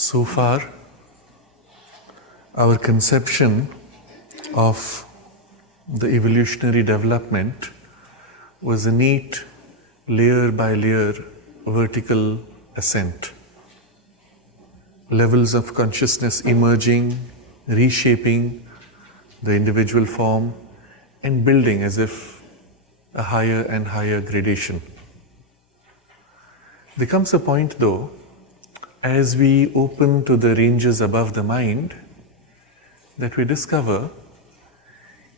So far, our conception of the evolutionary development was a neat layer by layer vertical ascent. Levels of consciousness emerging, reshaping the individual form and building as if a higher and higher gradation. There comes a point though, as we open to the ranges above the mind, that we discover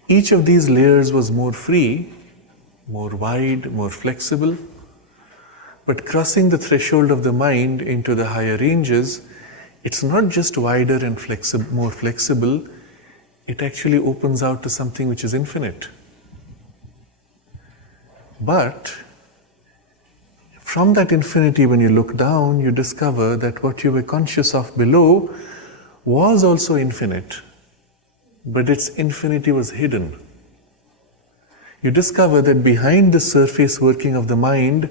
each of these layers was more free, more wide, more flexible, but crossing the threshold of the mind into the higher ranges, it's not just wider and more flexible, it actually opens out to something which is infinite. But from that infinity, when you look down, you discover that what you were conscious of below was also infinite, but its infinity was hidden. You discover that behind the surface working of the mind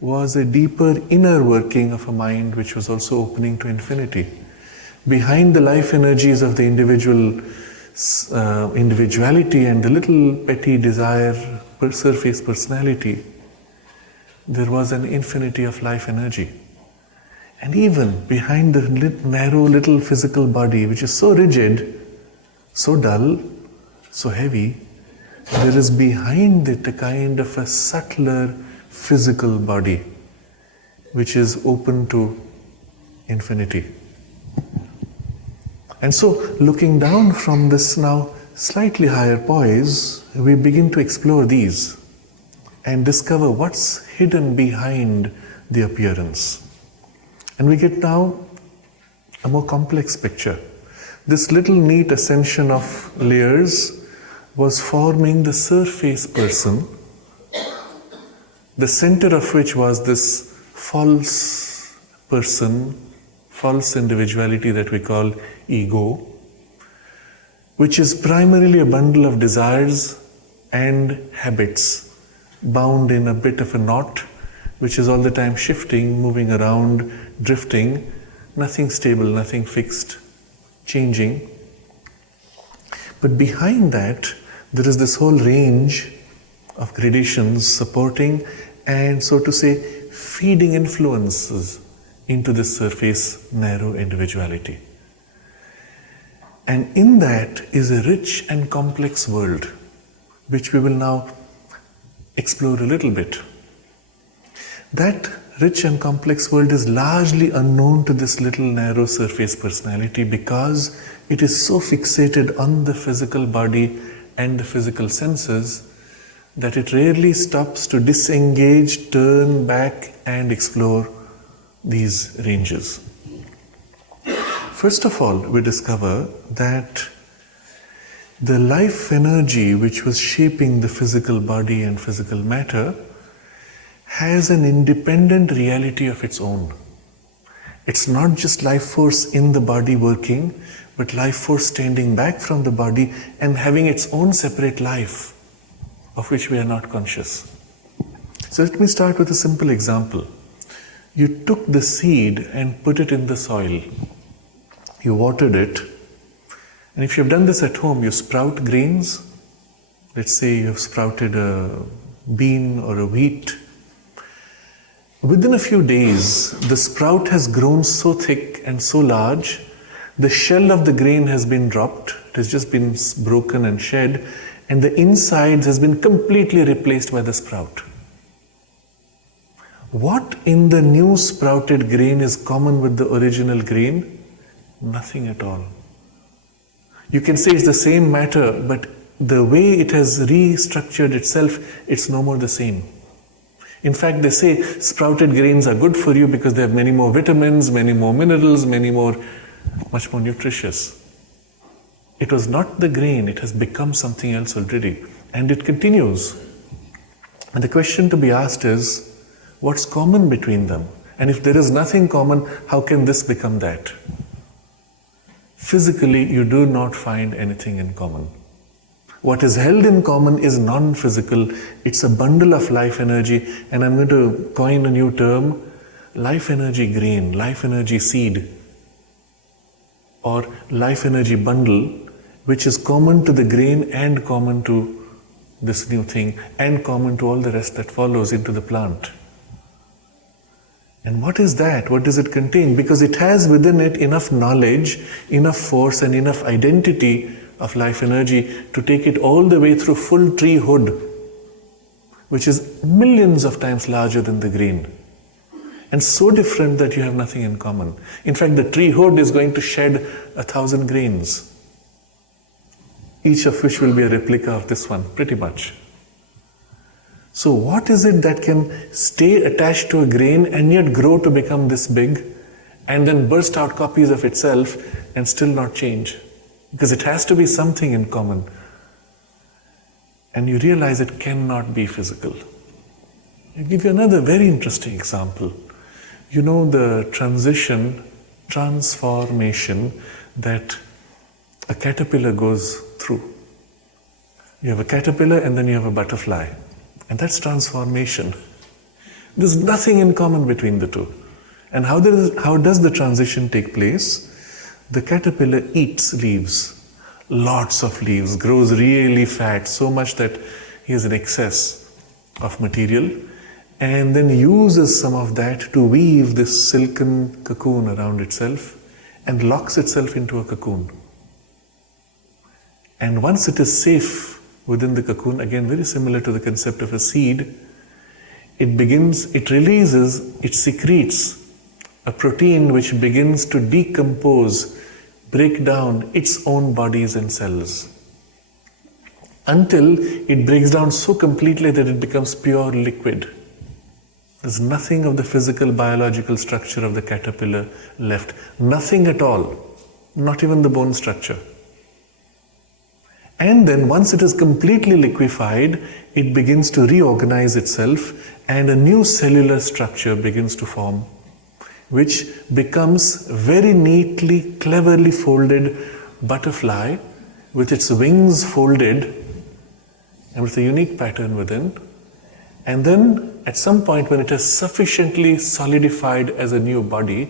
was a deeper inner working of a mind which was also opening to infinity. Behind the life energies of the individuality and the little petty desire surface personality, there was an infinity of life energy. And even behind the narrow little physical body, which is so rigid, so dull, so heavy, there is behind it a kind of a subtler physical body, which is open to infinity. And so, looking down from this now slightly higher poise, we begin to explore these and discover what's hidden behind the appearance. And we get now a more complex picture. This little neat ascension of layers was forming the surface person, the center of which was this false person, false individuality that we call ego, which is primarily a bundle of desires and habits bound in a bit of a knot, which is all the time shifting, moving around, drifting, nothing stable, nothing fixed, changing. But behind that, there is this whole range of gradations supporting and, so to say, feeding influences into this surface narrow individuality. And in that is a rich and complex world, which we will now explore a little bit. That rich and complex world is largely unknown to this little narrow surface personality because it is so fixated on the physical body and the physical senses that it rarely stops to disengage, turn back and explore these ranges. First of all, we discover that the life energy which was shaping the physical body and physical matter has an independent reality of its own. It's not just life force in the body working, but life force standing back from the body and having its own separate life, of which we are not conscious. So let me start with a simple example. You took the seed and put it in the soil. You watered it. And if you've done this at home, you sprout grains. Let's say you've sprouted a bean or a wheat. Within a few days, the sprout has grown so thick and so large, the shell of the grain has been dropped, it has just been broken and shed, and the insides has been completely replaced by the sprout. What in the new sprouted grain is common with the original grain? Nothing at all. You can say it's the same matter, but the way it has restructured itself, it's no more the same. In fact, they say sprouted grains are good for you because they have many more vitamins, many more minerals, much more nutritious. It was not the grain, it has become something else already. And it continues. And the question to be asked is, what's common between them? And if there is nothing common, how can this become that? Physically, you do not find anything in common. What is held in common is non-physical. It's a bundle of life energy, and I'm going to coin a new term, life energy grain, life energy seed. or life energy bundle, which is common to the grain and common to this new thing and common to all the rest that follows into the plant. And what is that? What does it contain? Because it has within it enough knowledge, enough force and enough identity of life energy to take it all the way through full tree hood, which is millions of times larger than the grain. And so different that you have nothing in common. In fact, the tree hood is going to shed 1,000 grains, each of which will be a replica of this one, pretty much. So what is it that can stay attached to a grain and yet grow to become this big and then burst out copies of itself and still not change? Because it has to be something in common. And you realize it cannot be physical. I'll give you another very interesting example. You know the transformation that a caterpillar goes through. You have a caterpillar and then you have a butterfly. And that's transformation. There's nothing in common between the two. And how does the transition take place? The caterpillar eats leaves, lots of leaves, grows really fat, so much that he has an excess of material, and then uses some of that to weave this silken cocoon around itself and locks itself into a cocoon. And once it is safe within the cocoon, again very similar to the concept of a seed, it secretes a protein which begins to decompose, break down its own bodies and cells, until it breaks down so completely that it becomes pure liquid. There's nothing of the physical biological structure of the caterpillar left. Nothing at all. Not even the bone structure. And then once it is completely liquefied, it begins to reorganize itself and a new cellular structure begins to form, which becomes very neatly, cleverly folded butterfly with its wings folded and with a unique pattern within. And then at some point when it has sufficiently solidified as a new body,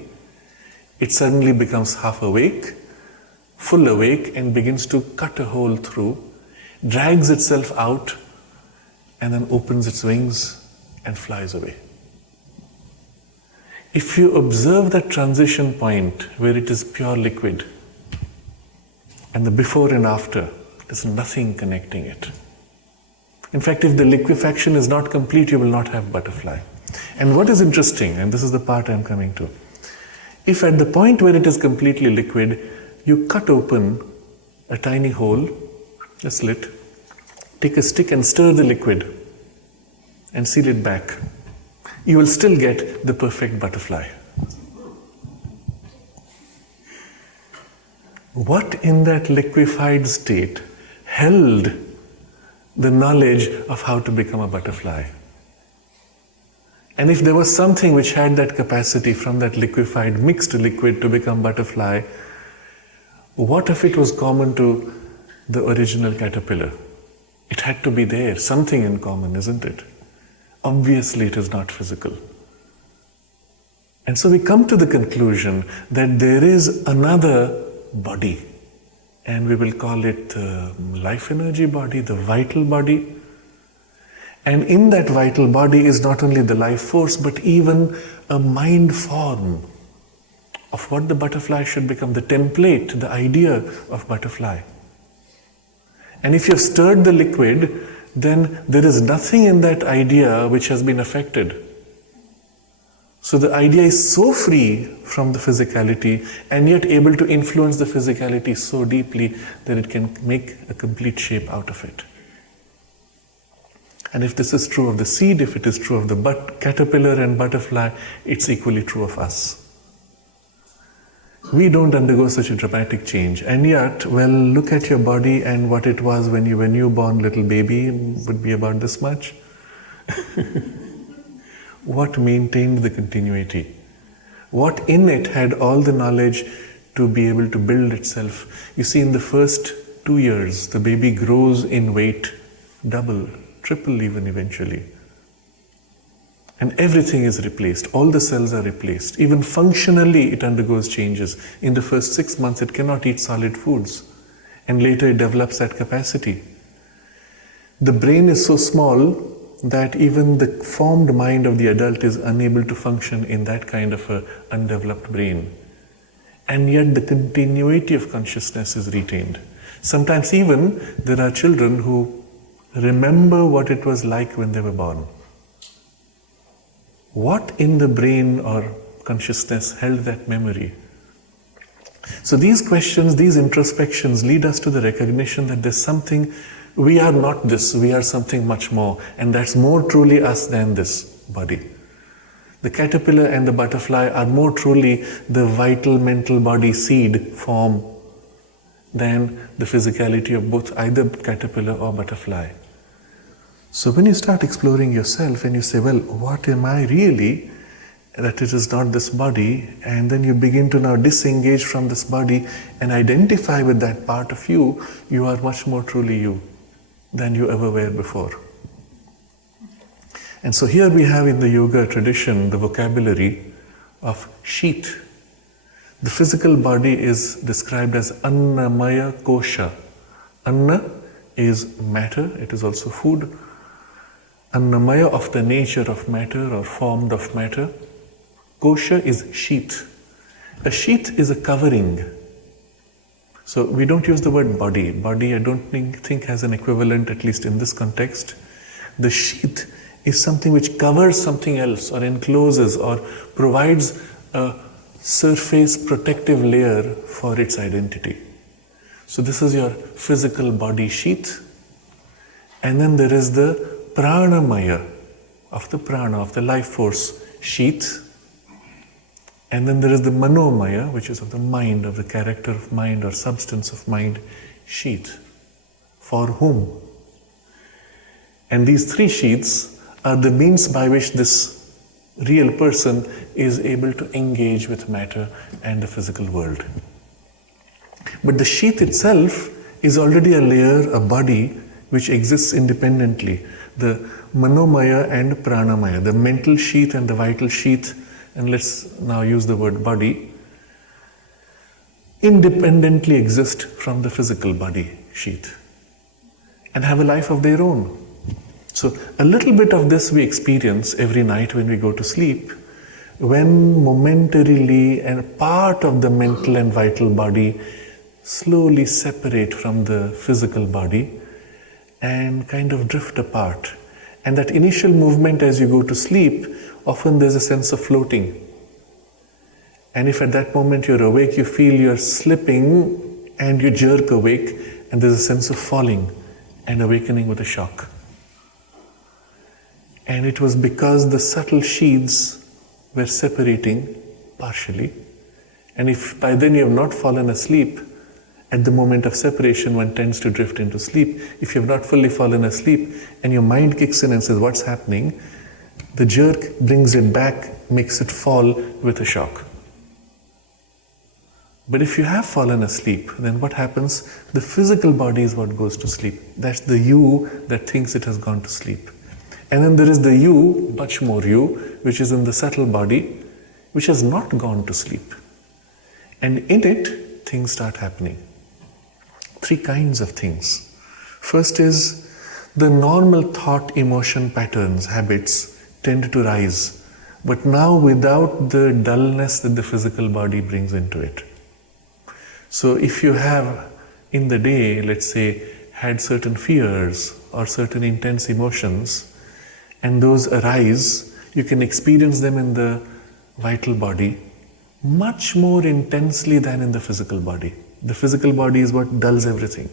it suddenly becomes half awake, full awake, and begins to cut a hole through, drags itself out, and then opens its wings and flies away. If you observe that transition point where it is pure liquid, and the before and after, there's nothing connecting it. In fact, if the liquefaction is not complete, you will not have butterfly. And what is interesting, and this is the part I'm coming to, if at the point where it is completely liquid, you cut open a tiny hole, a slit, take a stick and stir the liquid and seal it back, you will still get the perfect butterfly. What in that liquefied state held the knowledge of how to become a butterfly? And if there was something which had that capacity from that liquefied mixed liquid to become butterfly, what if it was common to the original caterpillar? It had to be there, something in common, isn't it? Obviously it is not physical. And so we come to the conclusion that there is another body, and we will call it the life energy body, the vital body. And in that vital body is not only the life force, but even a mind form of what the butterfly should become, the template, the idea of butterfly. And if you have stirred the liquid, then there is nothing in that idea which has been affected. So the idea is so free from the physicality and yet able to influence the physicality so deeply that it can make a complete shape out of it. And if this is true of the seed, if it is true of the caterpillar and butterfly, it's equally true of us. We don't undergo such a dramatic change, and yet, well, look at your body and what it was when you were newborn little baby, would be about this much. What maintained the continuity? What in it had all the knowledge to be able to build itself? You see, in the first 2 years, the baby grows in weight, double, triple even eventually. And everything is replaced. All the cells are replaced. Even functionally, it undergoes changes. In the first 6 months, it cannot eat solid foods. And later, it develops that capacity. The brain is so small that even the formed mind of the adult is unable to function in that kind of an undeveloped brain. And yet, the continuity of consciousness is retained. Sometimes even, there are children who remember what it was like when they were born. What in the brain or consciousness held that memory? So these questions, these introspections lead us to the recognition that there's something, we are not this, we are something much more, and that's more truly us than this body. The caterpillar and the butterfly are more truly the vital mental body seed form than the physicality of both either caterpillar or butterfly. So when you start exploring yourself and you say, well, what am I really? That it is not this body, and then you begin to now disengage from this body and identify with that part of you, you are much more truly you than you ever were before. And so here we have in the yoga tradition the vocabulary of sheath. The physical body is described as annamaya kosha. Anna is matter, it is also food. Annamaya of the nature of matter or formed of matter. Kosha is sheath. A sheath is a covering. So we don't use the word body. Body I don't think has an equivalent, at least in this context. The sheath is something which covers something else or encloses or provides a surface protective layer for its identity. So this is your physical body sheath. And then there is the pranamaya of the prana, of the life force sheath. And then there is the manomaya, which is of the mind, of the character of mind or substance of mind sheath. For whom? And these three sheaths are the means by which this real person is able to engage with matter and the physical world. But the sheath itself is already a layer, a body, which exists independently. The manomaya and pranamaya, the mental sheath and the vital sheath, and let's now use the word body, independently exist from the physical body sheath and have a life of their own. So a little bit of this we experience every night when we go to sleep, when momentarily a part of the mental and vital body slowly separate from the physical body and kind of drift apart. And that initial movement as you go to sleep, often there's a sense of floating. And if at that moment you're awake, you feel you're slipping and you jerk awake, and there's a sense of falling and awakening with a shock. And it was because the subtle sheaths were separating partially. And if by then you have not fallen asleep, at the moment of separation, one tends to drift into sleep. If you have not fully fallen asleep and your mind kicks in and says, what's happening? The jerk brings it back, makes it fall with a shock. But if you have fallen asleep, then what happens? The physical body is what goes to sleep. That's the you that thinks it has gone to sleep. And then there is the you, much more you, which is in the subtle body, which has not gone to sleep. And in it, things start happening. Three kinds of things. First is the normal thought, emotion patterns, habits tend to rise, but now without the dullness that the physical body brings into it. So if you have in the day, let's say, had certain fears or certain intense emotions, and those arise, you can experience them in the vital body much more intensely than in the physical body. The physical body is what dulls everything.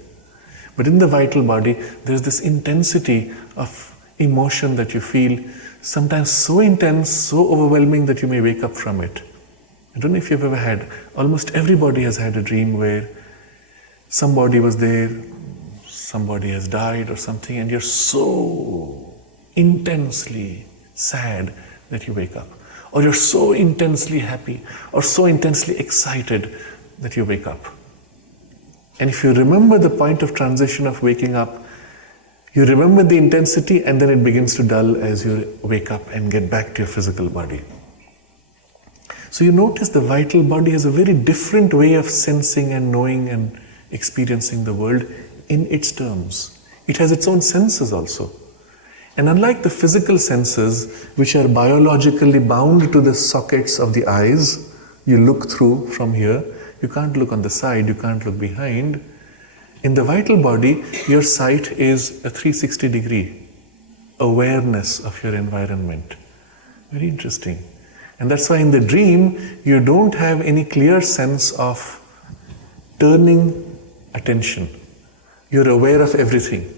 But in the vital body, there's this intensity of emotion that you feel, sometimes so intense, so overwhelming that you may wake up from it. I don't know if you've ever had, almost everybody has had a dream where somebody was there, somebody has died or something, and you're so intensely sad that you wake up. Or you're so intensely happy or so intensely excited that you wake up. And if you remember the point of transition of waking up, You remember the intensity and then it begins to dull as you wake up and get back to your physical body. So you notice the vital body has a very different way of sensing and knowing and experiencing the world in its terms. It has its own senses also. And unlike the physical senses, which are biologically bound to the sockets of the eyes, you look through from here, you can't look on the side, you can't look behind. In the vital body, your sight is a 360-degree awareness of your environment. Very interesting. And that's why in the dream, you don't have any clear sense of turning attention. You're aware of everything.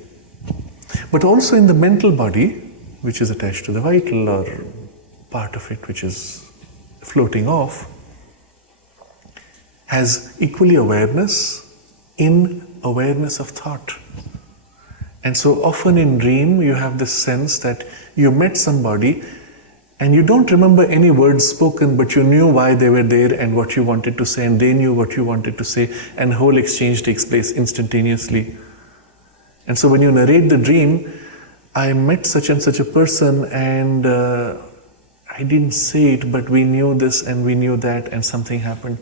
But also in the mental body, which is attached to the vital or part of it which is floating off, has equally awareness in awareness of thought. And so often in dream, you have this sense that you met somebody and you don't remember any words spoken, but you knew why they were there and what you wanted to say, and they knew what you wanted to say, and the whole exchange takes place instantaneously. And so when you narrate the dream, I met such and such a person and I didn't say it, but we knew this and we knew that and something happened.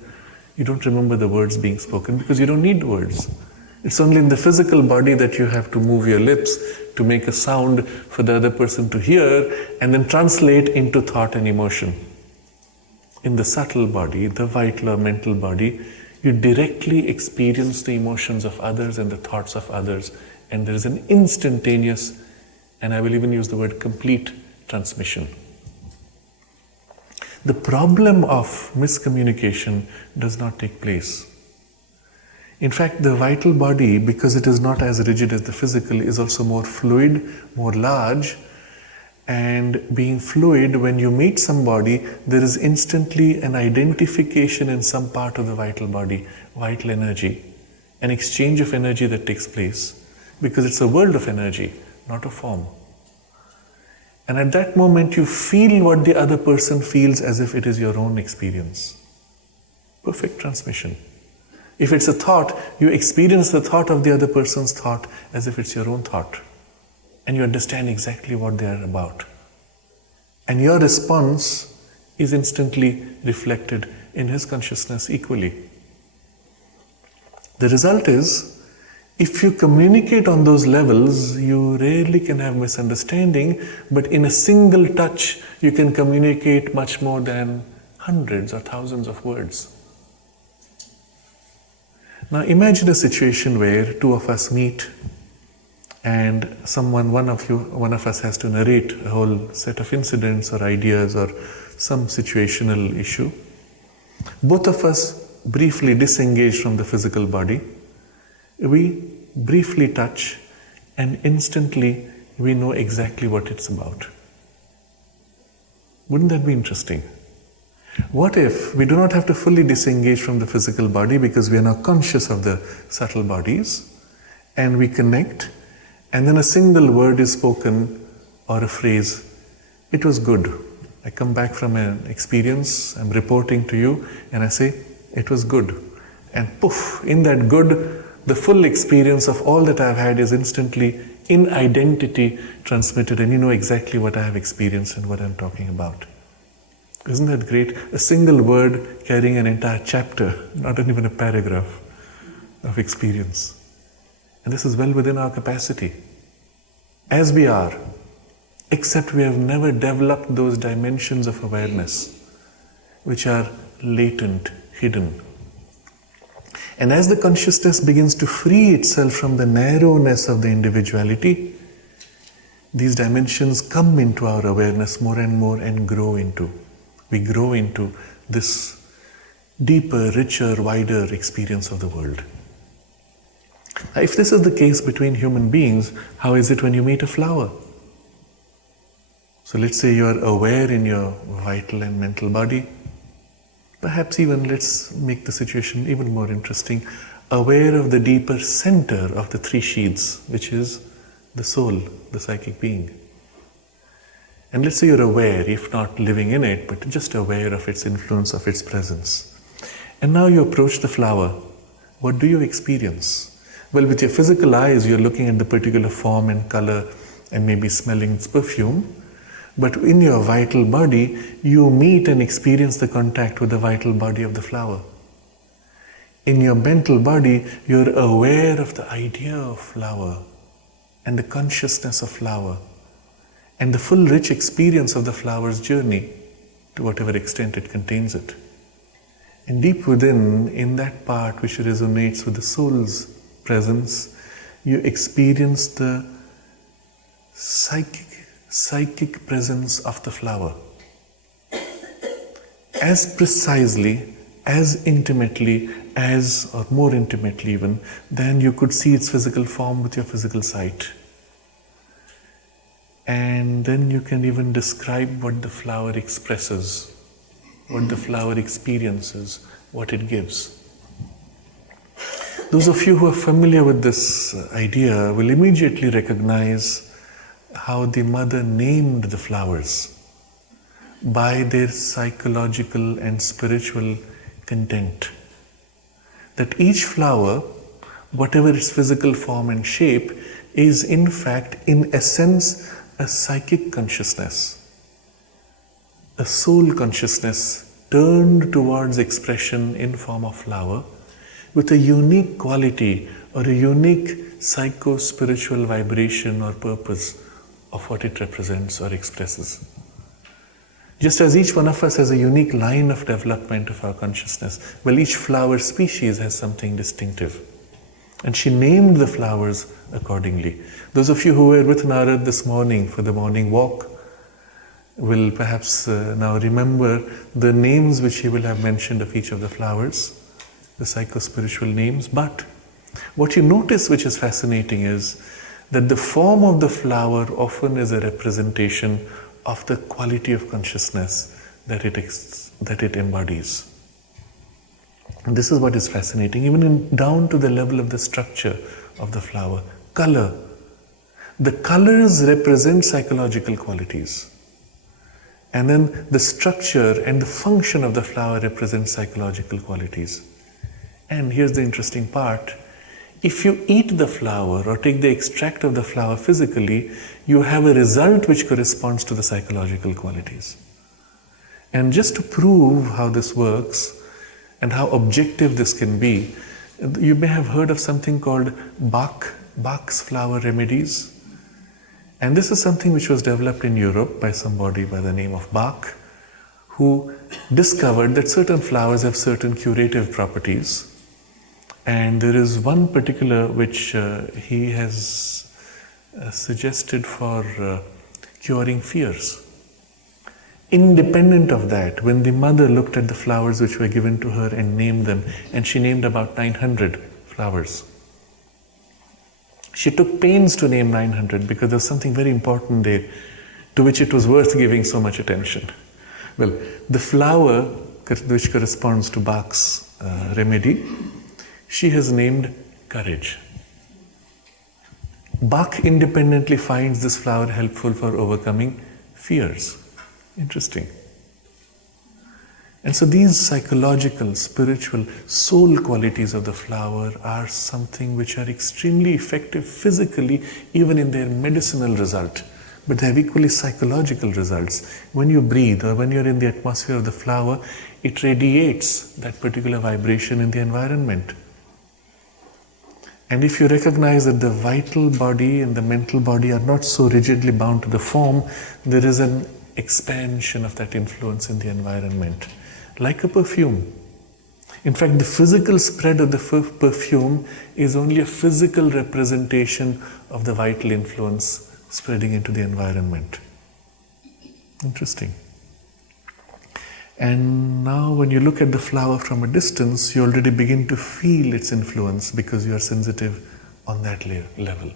You don't remember the words being spoken because you don't need words. It's only in the physical body that you have to move your lips to make a sound for the other person to hear and then translate into thought and emotion. In the subtle body, the vital or mental body, you directly experience the emotions of others and the thoughts of others, and there is an instantaneous, and I will even use the word complete, transmission. The problem of miscommunication does not take place. In fact, the vital body, because it is not as rigid as the physical, is also more fluid, more large. And being fluid, when you meet somebody, there is instantly an identification in some part of the vital body, vital energy, an exchange of energy that takes place, because it's a world of energy, not a form. And at that moment, you feel what the other person feels as if it is your own experience. Perfect transmission. If it's a thought, you experience the thought of the other person's thought as if it's your own thought. And you understand exactly what they are about. And your response is instantly reflected in his consciousness equally. The result is, if you communicate on those levels, you rarely can have misunderstanding, but in a single touch, you can communicate much more than hundreds or thousands of words. Now imagine a situation where two of us meet and one of us has to narrate a whole set of incidents or ideas or some situational issue. Both of us briefly disengage from the physical body. We briefly touch and instantly we know exactly what it's about. Wouldn't that be interesting? What if we do not have to fully disengage from the physical body because we are now conscious of the subtle bodies and we connect and then a single word is spoken or a phrase, it was good. I come back from an experience, I'm reporting to you and I say, it was good. And poof, in that good, the full experience of all that I've had is instantly in identity transmitted and you know exactly what I have experienced and what I'm talking about. Isn't that great? A single word carrying an entire chapter, not even a paragraph of experience. And this is well within our capacity. As we are, except we have never developed those dimensions of awareness, which are latent, hidden. And as the consciousness begins to free itself from the narrowness of the individuality, these dimensions come into our awareness more and more and grow into. We grow into this deeper, richer, wider experience of the world. Now, if this is the case between human beings, how is it when you meet a flower? So let's say you are aware in your vital and mental body. Perhaps even let's make the situation even more interesting. Aware of the deeper center of the three sheaths, which is the soul, the psychic being. And let's say you're aware, if not living in it, but just aware of its influence, of its presence. And now you approach the flower. What do you experience? Well, with your physical eyes, you're looking at the particular form and color and maybe smelling its perfume. But in your vital body, you meet and experience the contact with the vital body of the flower. In your mental body, you're aware of the idea of flower and the consciousness of flower and the full rich experience of the flower's journey to whatever extent it contains it. And deep within, in that part which resonates with the soul's presence, you experience the psychic presence of the flower. As precisely, as intimately, or more intimately even, than you could see its physical form with your physical sight. And then you can even describe what the flower expresses, what the flower experiences, what it gives. Those of you who are familiar with this idea will immediately recognize how the mother named the flowers by their psychological and spiritual content. That each flower, whatever its physical form and shape, is in fact, in essence, a psychic consciousness, a soul consciousness turned towards expression in form of flower with a unique quality or a unique psycho-spiritual vibration or purpose of what it represents or expresses. Just as each one of us has a unique line of development of our consciousness, well, each flower species has something distinctive. And she named the flowers accordingly. Those of you who were with Narad this morning for the morning walk will perhaps now remember the names which he will have mentioned of each of the flowers, the psycho-spiritual names. But what you notice which is fascinating is that the form of the flower often is a representation of the quality of consciousness that it embodies. And this is what is fascinating, even down to the level of the structure of the flower. Color. The colors represent psychological qualities. And then the structure and the function of the flower represents psychological qualities. And here's the interesting part. If you eat the flower or take the extract of the flower physically, you have a result which corresponds to the psychological qualities. And just to prove how this works and how objective this can be, you may have heard of something called Bach's flower remedies. And this is something which was developed in Europe by somebody by the name of Bach, who discovered that certain flowers have certain curative properties. And there is one particular which he has suggested for curing fears. Independent of that, when the mother looked at the flowers which were given to her and named them, and she named about 900 flowers. She took pains to name 900 because there's something very important there to which it was worth giving so much attention. Well, the flower which corresponds to Bach's remedy, she has named courage. Bach independently finds this flower helpful for overcoming fears. Interesting. And so these psychological, spiritual, soul qualities of the flower are something which are extremely effective physically, even in their medicinal result. But they have equally psychological results. When you breathe or when you're in the atmosphere of the flower, it radiates that particular vibration in the environment. And if you recognize that the vital body and the mental body are not so rigidly bound to the form, there is an expansion of that influence in the environment. Like a perfume. In fact, the physical spread of the perfume is only a physical representation of the vital influence spreading into the environment. Interesting. And now when you look at the flower from a distance, you already begin to feel its influence because you are sensitive on that level.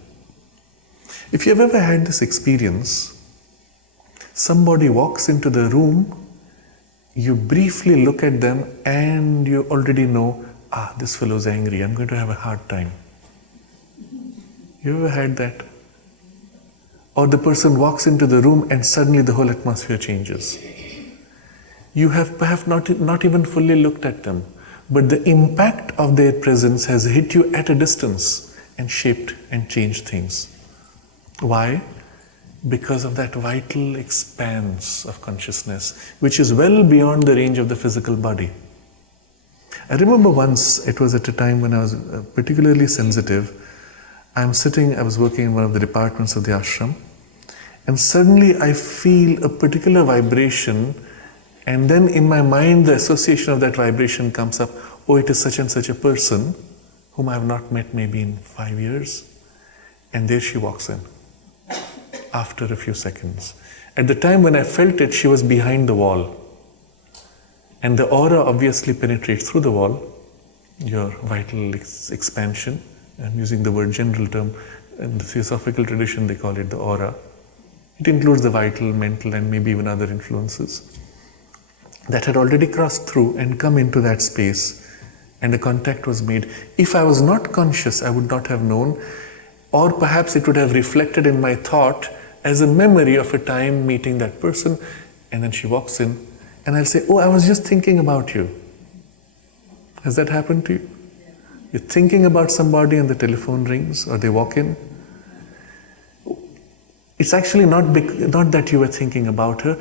If you've ever had this experience, somebody walks into the room, you briefly look at them and you already know, this fellow's angry, I'm going to have a hard time. You ever had that? Or the person walks into the room and suddenly the whole atmosphere changes. You have perhaps not even fully looked at them, but the impact of their presence has hit you at a distance and shaped and changed things. Why? Because of that vital expanse of consciousness, which is well beyond the range of the physical body. I remember once, it was at a time when I was particularly sensitive. I was working in one of the departments of the ashram, and suddenly I feel a particular vibration, and then in my mind the association of that vibration comes up. Oh, it is such and such a person whom I have not met maybe in 5 years, and there she walks in after a few seconds. At the time when I felt it, she was behind the wall, and the aura obviously penetrates through the wall, your vital expansion. I'm using the word general term. In the Theosophical tradition they call it the aura. It includes the vital, mental, and maybe even other influences that had already crossed through and come into that space, and a contact was made. If I was not conscious, I would not have known, or perhaps it would have reflected in my thought as a memory of a time meeting that person, and then she walks in, and I'll say, oh, I was just thinking about you. Has that happened to you? You're thinking about somebody and the telephone rings, or they walk in. It's actually not that you were thinking about her.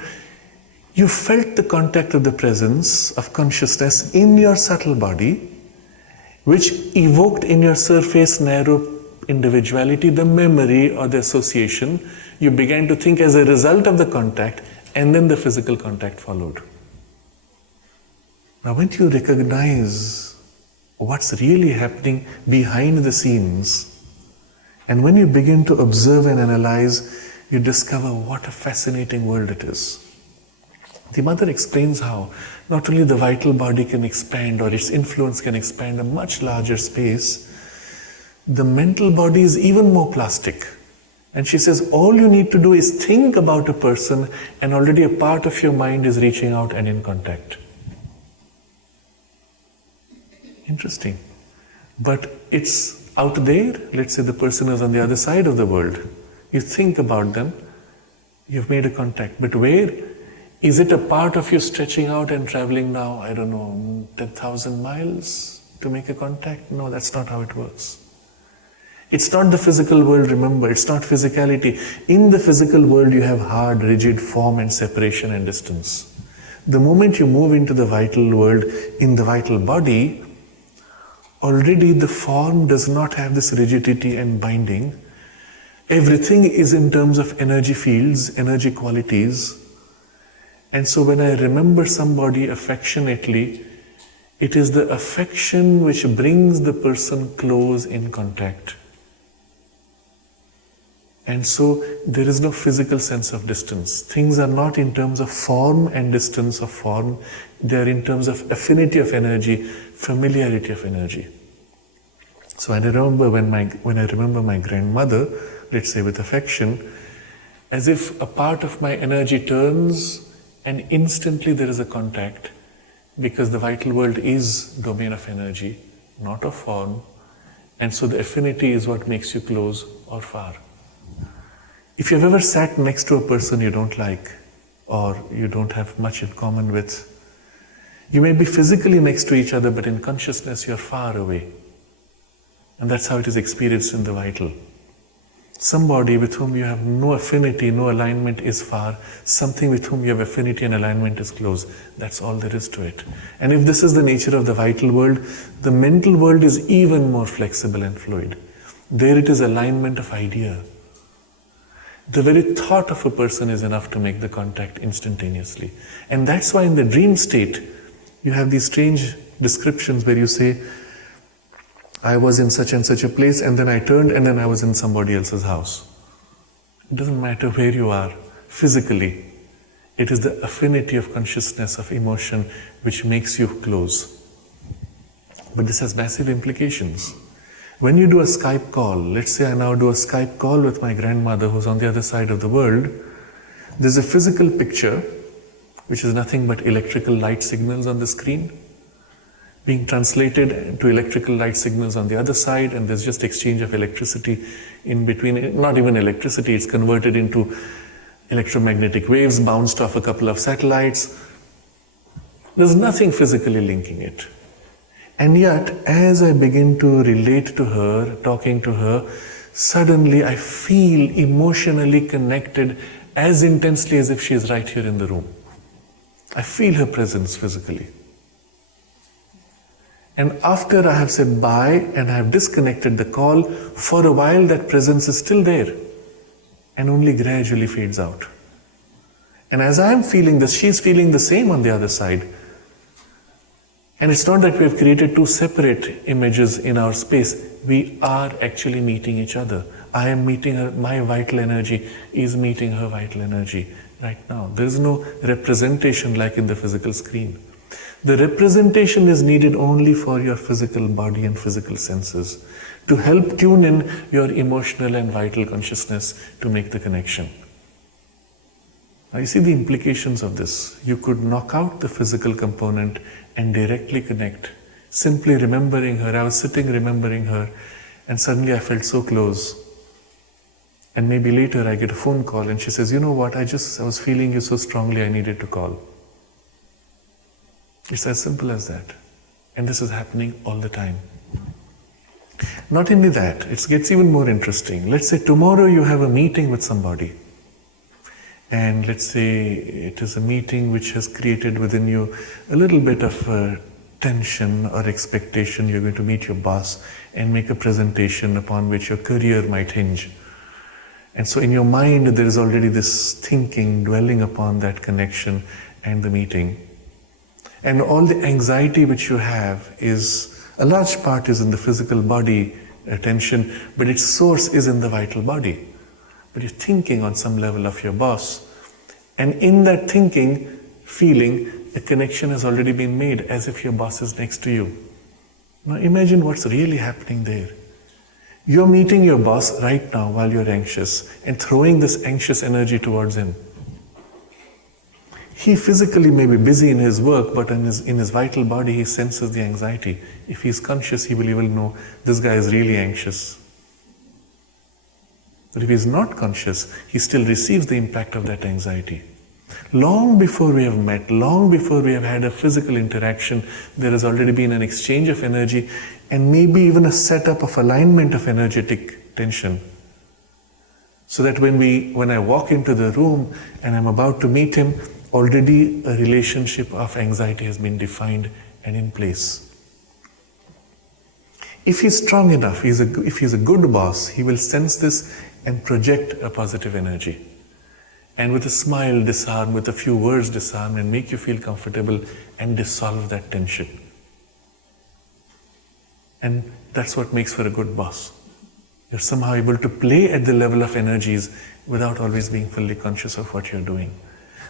You felt the contact of the presence of consciousness in your subtle body, which evoked in your surface narrow individuality the memory or the association. You began to think as a result of the contact, and then the physical contact followed. Now, when you recognize what's really happening behind the scenes, and when you begin to observe and analyze, you discover what a fascinating world it is. The mother explains how not only the vital body can expand, or its influence can expand a much larger space, the mental body is even more plastic. And she says all you need to do is think about a person, and already a part of your mind is reaching out and in contact. Interesting. But it's out there. Let's say the person is on the other side of the world. You think about them, you've made a contact. But where? Is it a part of you stretching out and traveling now, 10,000 miles to make a contact? No, that's not how it works. It's not the physical world, remember, it's not physicality. In the physical world, you have hard, rigid form and separation and distance. The moment you move into the vital world, in the vital body, already the form does not have this rigidity and binding. Everything is in terms of energy fields, energy qualities. And so when I remember somebody affectionately, it is the affection which brings the person close in contact. And so there is no physical sense of distance. Things are not in terms of form and distance of form. They are in terms of affinity of energy, familiarity of energy. So I remember when I remember my grandmother, let's say with affection, as if a part of my energy turns and instantly there is a contact, because the vital world is domain of energy, not of form, and so the affinity is what makes you close or far. If you've ever sat next to a person you don't like, or you don't have much in common with, you may be physically next to each other, but in consciousness you're far away. And that's how it is experienced in the vital. Somebody with whom you have no affinity, no alignment is far. Something with whom you have affinity and alignment is close. That's all there is to it. And if this is the nature of the vital world, the mental world is even more flexible and fluid. There it is alignment of idea. The very thought of a person is enough to make the contact instantaneously. And that's why in the dream state, you have these strange descriptions where you say, I was in such and such a place, and then I turned, and then I was in somebody else's house. It doesn't matter where you are physically. It is the affinity of consciousness, of emotion, which makes you close. But this has massive implications. When you do a Skype call, let's say I now do a Skype call with my grandmother who's on the other side of the world, there's a physical picture, which is nothing but electrical light signals on the screen, being translated to electrical light signals on the other side, and there's just exchange of electricity in between. Not even electricity, it's converted into electromagnetic waves bounced off a couple of satellites. There's nothing physically linking it. And yet, as I begin to relate to her, talking to her, suddenly I feel emotionally connected as intensely as if she is right here in the room. I feel her presence physically. And after I have said bye and I have disconnected the call, for a while that presence is still there and only gradually fades out. And as I am feeling this, she is feeling the same on the other side. And it's not that we have created two separate images in our space. We are actually meeting each other. I am meeting her, my vital energy is meeting her vital energy right now. There is no representation like in the physical screen. The representation is needed only for your physical body and physical senses to help tune in your emotional and vital consciousness to make the connection. Now you see the implications of this. You could knock out the physical component and directly connect. Simply remembering her. I was sitting remembering her and suddenly I felt so close. And maybe later I get a phone call and she says, you know what, I was feeling you so strongly I needed to call. It's as simple as that. And this is happening all the time. Not only that, it gets even more interesting. Let's say tomorrow you have a meeting with somebody. And let's say it is a meeting which has created within you a little bit of tension or expectation. You're going to meet your boss and make a presentation upon which your career might hinge. And so in your mind there is already this thinking dwelling upon that connection and the meeting. And all the anxiety which you have is, a large part is in the physical body tension, but its source is in the vital body. But you're thinking on some level of your boss. And in that thinking, feeling, a connection has already been made as if your boss is next to you. Now imagine what's really happening there. You're meeting your boss right now while you're anxious and throwing this anxious energy towards him. He physically may be busy in his work, but in his vital body he senses the anxiety. If he's conscious, he will even know this guy is really anxious. But if he's not conscious, he still receives the impact of that anxiety. Long before we have met, long before we have had a physical interaction, there has already been an exchange of energy and maybe even a setup of alignment of energetic tension. So that when I walk into the room and I'm about to meet him, already a relationship of anxiety has been defined and in place. If he's strong enough, if he's a good boss, he will sense this and project a positive energy. And with a smile disarm, with a few words disarm and make you feel comfortable and dissolve that tension. And that's what makes for a good boss. You're somehow able to play at the level of energies without always being fully conscious of what you're doing.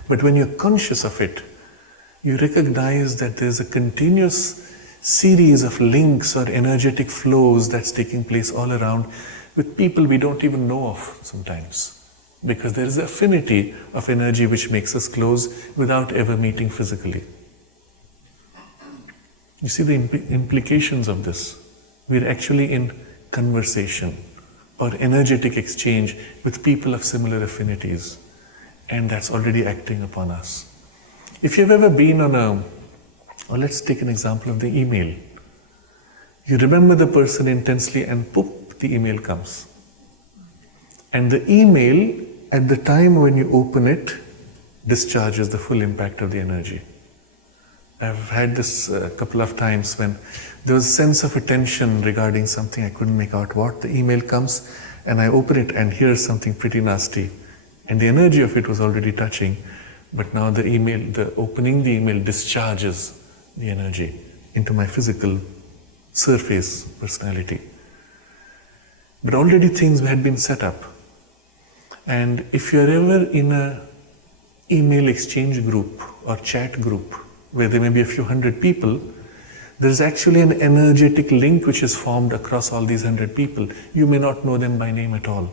But when you're conscious of it, you recognize that there's a continuous series of links or energetic flows that's taking place all around with people we don't even know of sometimes. Because there is an affinity of energy which makes us close without ever meeting physically. You see the implications of this. We're actually in conversation or energetic exchange with people of similar affinities. And that's already acting upon us. If you've ever been or let's take an example of the email. You remember the person intensely and poof, the email comes. And the email, at the time when you open it, discharges the full impact of the energy. I've had this a couple of times when there was a sense of a tension regarding something I couldn't make out what. The email comes and I open it and here's something pretty nasty. And the energy of it was already touching, but now the opening the email discharges the energy into my physical surface personality. But already things had been set up. And if you're ever in a email exchange group or chat group where there may be a few hundred people, there's actually an energetic link which is formed across all these 100 people. You may not know them by name at all.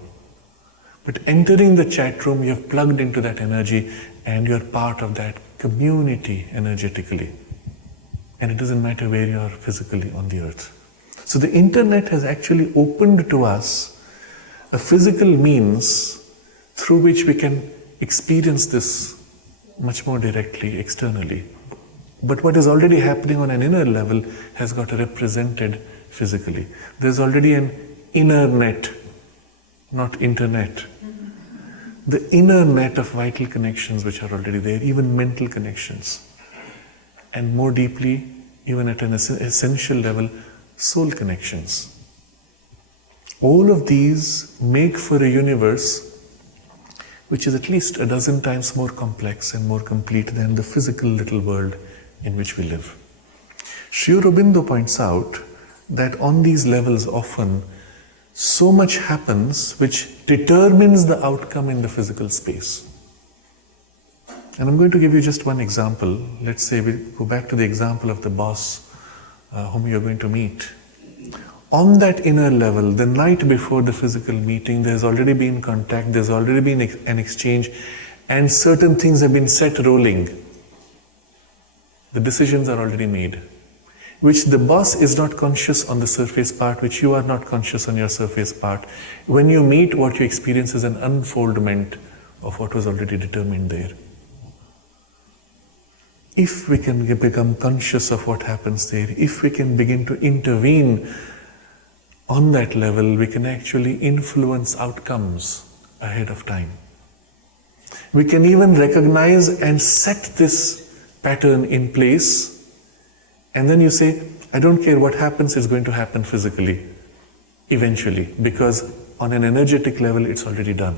But entering the chat room, you have plugged into that energy and you're part of that community energetically. And it doesn't matter where you are physically on the earth. So the internet has actually opened to us a physical means through which we can experience this much more directly, externally. But what is already happening on an inner level has got represented physically. There's already an inner net, not internet. The inner net of vital connections which are already there, even mental connections. And more deeply, even at an essential level, soul connections. All of these make for a universe which is at least a dozen times more complex and more complete than the physical little world in which we live. Sri Aurobindo points out that on these levels often so much happens which determines the outcome in the physical space. And I'm going to give you just one example. Let's say we go back to the example of the boss whom you're going to meet. On that inner level, the night before the physical meeting, there's already been contact, there's already been an exchange, and certain things have been set rolling. The decisions are already made, which the boss is not conscious on the surface part, which you are not conscious on your surface part. When you meet, what you experience is an unfoldment of what was already determined there. If we can become conscious of what happens there, if we can begin to intervene on that level, we can actually influence outcomes ahead of time. We can even recognize and set this pattern in place, and then you say, I don't care what happens, it's going to happen physically, eventually, because on an energetic level, it's already done.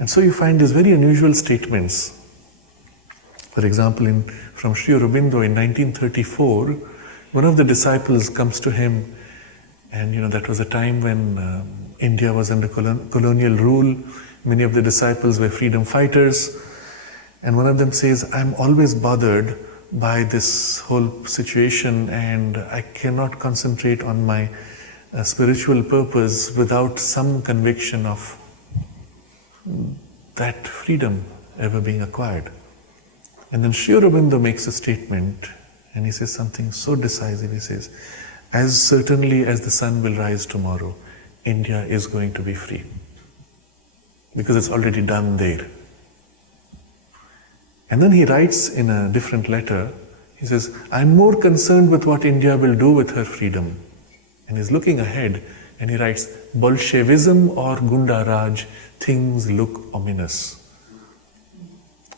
And so you find these very unusual statements. For example, from Sri Aurobindo in 1934, one of the disciples comes to him, and that was a time when India was under colonial rule. Many of the disciples were freedom fighters, and one of them says, I'm always bothered by this whole situation, and I cannot concentrate on my spiritual purpose without some conviction of that freedom ever being acquired. And then Sri Aurobindo makes a statement, and he says something so decisive. He says, as certainly as the sun will rise tomorrow, India is going to be free. Because it's already done there. And then he writes in a different letter, he says, I'm more concerned with what India will do with her freedom. And he's looking ahead, and he writes, Bolshevism or Gunda Raj, things look ominous.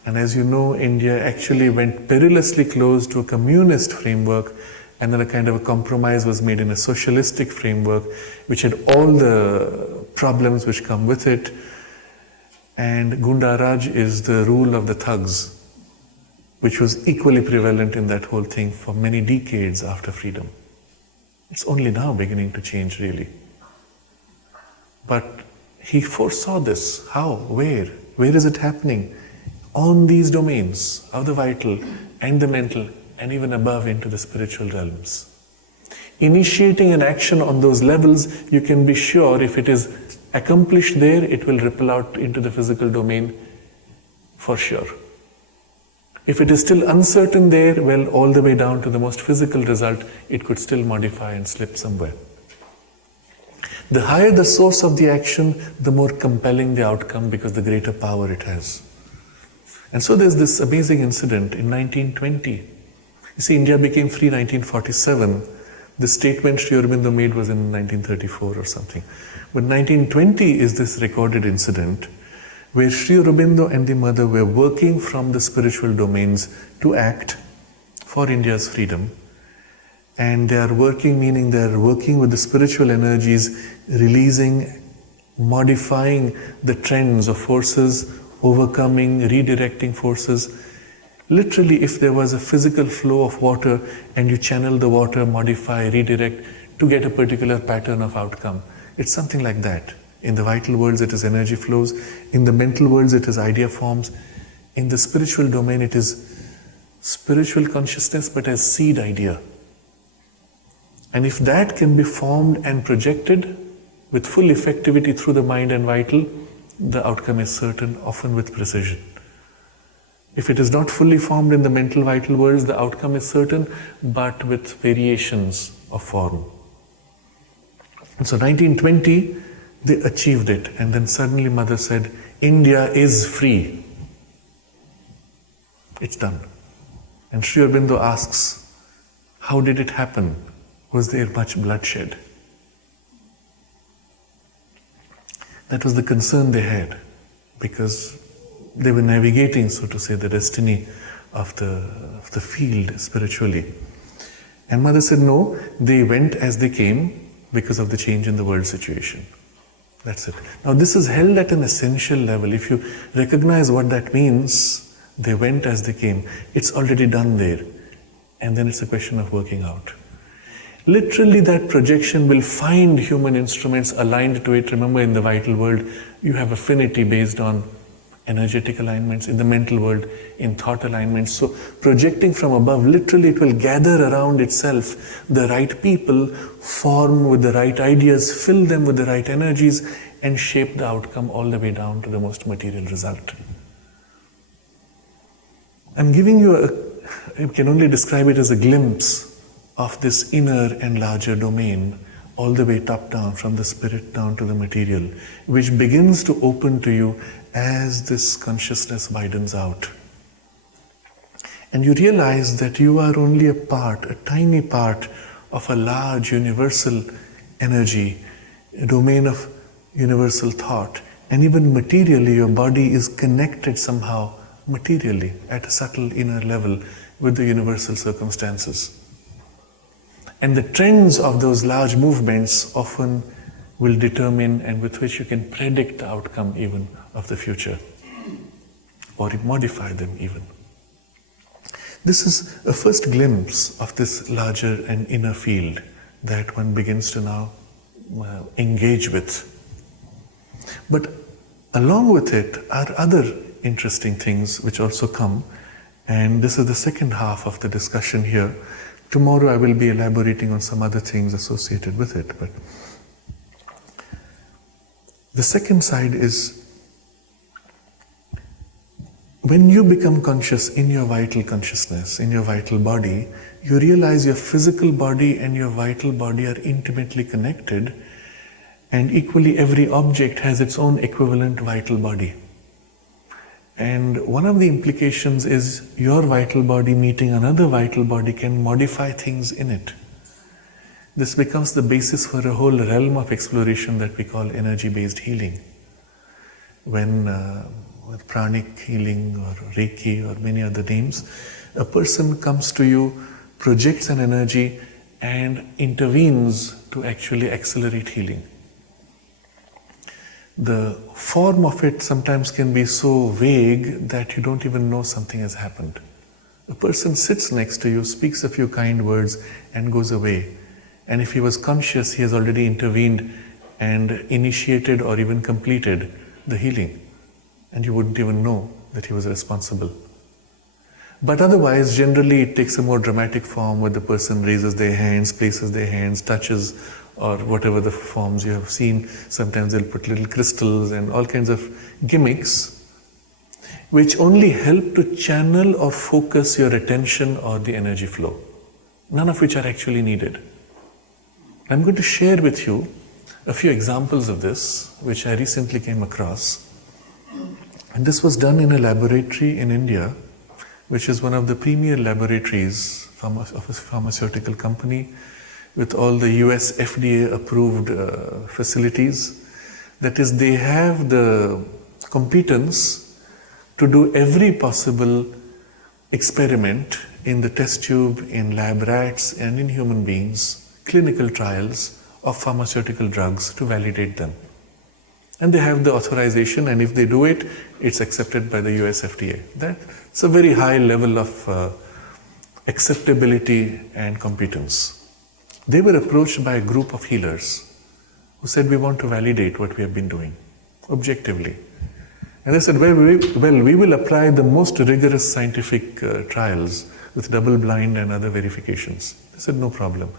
And as you know, India actually went perilously close to a communist framework, and then a kind of a compromise was made in a socialistic framework, which had all the problems which come with it. And Gunda Raj is the rule of the thugs, which was equally prevalent in that whole thing for many decades after freedom. It's only now beginning to change, really. But he foresaw this. How? Where? Where is it happening? On these domains of the vital and the mental, and even above into the spiritual realms. Initiating an action on those levels, you can be sure if it is accomplished there, it will ripple out into the physical domain for sure. If it is still uncertain there, well, all the way down to the most physical result, it could still modify and slip somewhere. The higher the source of the action, the more compelling the outcome, because the greater power it has. And so there's this amazing incident in 1920. You see, India became free in 1947. The statement Sri Aurobindo made was in 1934 or something. But 1920 is this recorded incident where Sri Aurobindo and the mother were working from the spiritual domains to act for India's freedom. And they are working, meaning they are working with the spiritual energies, releasing, modifying the trends of forces, overcoming, redirecting forces. Literally, if there was a physical flow of water and you channel the water, modify, redirect to get a particular pattern of outcome. It's something like that. In the vital worlds, it is energy flows. In the mental worlds, it is idea forms. In the spiritual domain, it is spiritual consciousness, but as seed idea. And if that can be formed and projected with full effectivity through the mind and vital, the outcome is certain, often with precision. If it is not fully formed in the mental vital worlds, the outcome is certain, but with variations of form. And so 1920, they achieved it. And then suddenly Mother said, India is free. It's done. And Sri Aurobindo asks, how did it happen? Was there much bloodshed? That was the concern they had, because they were navigating, so to say, the destiny of the field spiritually. And Mother said, no, they went as they came because of the change in the world situation. That's it. Now this is held at an essential level. If you recognize what that means, they went as they came, it's already done there. And then it's a question of working out. Literally that projection will find human instruments aligned to it. Remember, in the vital world, you have affinity based on energetic alignments. In the mental world, in thought alignments. So projecting from above, literally it will gather around itself the right people, form with the right ideas, fill them with the right energies, and shape the outcome all the way down to the most material result. I'm giving you I can only describe it as a glimpse of this inner and larger domain, all the way top down, from the spirit down to the material, which begins to open to you as this consciousness widens out. And you realize that you are only a part, a tiny part of a large universal energy, a domain of universal thought. And even materially, your body is connected somehow, materially, at a subtle inner level with the universal circumstances. And the trends of those large movements often will determine, and with which you can predict the outcome even of the future, or modify them even. This is a first glimpse of this larger and inner field that one begins to now engage with. But along with it are other interesting things which also come, and this is the second half of the discussion here. Tomorrow I will be elaborating on some other things associated with it, but the second side is, when you become conscious in your vital consciousness, in your vital body, you realize your physical body and your vital body are intimately connected, and equally every object has its own equivalent vital body. And one of the implications is your vital body meeting another vital body can modify things in it. This becomes the basis for a whole realm of exploration that we call energy-based healing. When with Pranic Healing or Reiki or many other names, a person comes to you, projects an energy and intervenes to actually accelerate healing. The form of it sometimes can be so vague that you don't even know something has happened. A person sits next to you, speaks a few kind words and goes away. And if he was conscious, he has already intervened and initiated or even completed the healing. And you wouldn't even know that he was responsible. But otherwise, generally it takes a more dramatic form where the person raises their hands, places their hands, touches, or whatever the forms you have seen. Sometimes they'll put little crystals and all kinds of gimmicks which only help to channel or focus your attention or the energy flow, none of which are actually needed. I'm going to share with you a few examples of this, which I recently came across. And this was done in a laboratory in India, which is one of the premier laboratories of a pharmaceutical company with all the US FDA approved facilities. That is, they have the competence to do every possible experiment in the test tube, in lab rats and in human beings, clinical trials of pharmaceutical drugs to validate them. And they have the authorization, and if they do it, it's accepted by the US FDA. That's a very high level of acceptability and competence. They were approached by a group of healers who said, we want to validate what we have been doing, objectively. And they said, well, we will apply the most rigorous scientific trials with double-blind and other verifications. They said, no problem.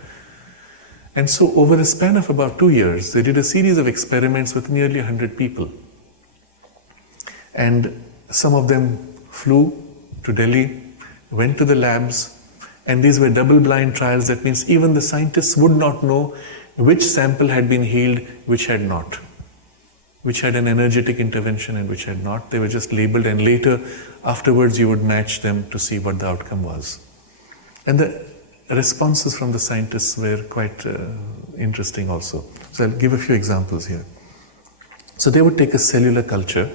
And so over a span of about 2 years, they did a series of experiments with nearly 100 people. And some of them flew to Delhi, went to the labs, and these were double-blind trials. That means even the scientists would not know which sample had been healed, which had not. which had an energetic intervention and which had not. They were just labeled, and later, afterwards, you would match them to see what the outcome was. And the responses from the scientists were quite interesting also. So I'll give a few examples here. So they would take a cellular culture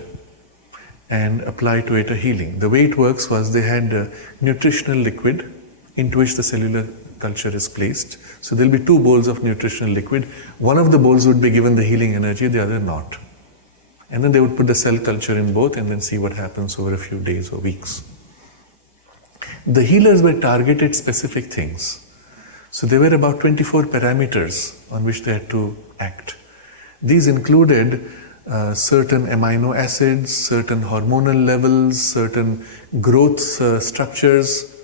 and apply to it a healing. The way it works was they had a nutritional liquid into which the cellular culture is placed. So there'll be 2 bowls of nutritional liquid. One of the bowls would be given the healing energy, the other not. And then they would put the cell culture in both and then see what happens over a few days or weeks. The healers were targeted specific things. So there were about 24 parameters on which they had to act. These included certain amino acids, certain hormonal levels, certain growth structures.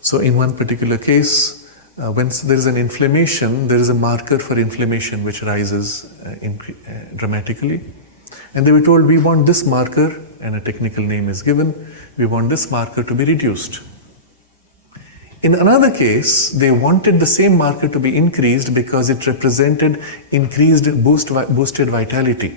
So in one particular case, when there is an inflammation, there is a marker for inflammation which rises dramatically. And they were told, we want this marker, and a technical name is given, we want this marker to be reduced. In another case, they wanted the same marker to be increased because it represented increased boosted vitality.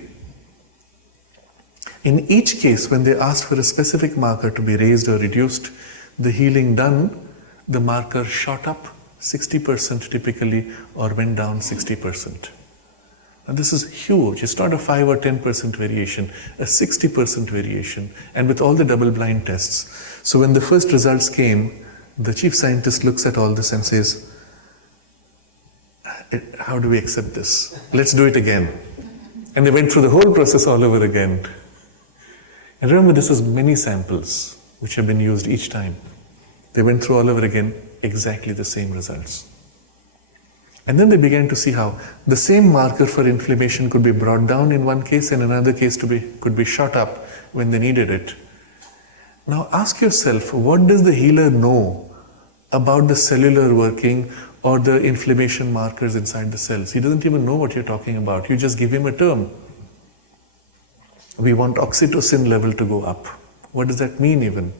In each case, when they asked for a specific marker to be raised or reduced, the healing done, the marker shot up 60% typically or went down 60%. Now this is huge. It's not a 5 or 10% variation, a 60% variation, and with all the double-blind tests. So when the first results came, the chief scientist looks at all this and says, how do we accept this? Let's do it again. And they went through the whole process all over again. And remember, this is many samples which have been used each time. They went through all over again exactly the same results. And then they began to see how the same marker for inflammation could be brought down in one case and another case could be shot up when they needed it. Now ask yourself, what does the healer know about the cellular working or the inflammation markers inside the cells? He doesn't even know what you're talking about. You just give him a term. We want oxytocin level to go up. What does that mean even?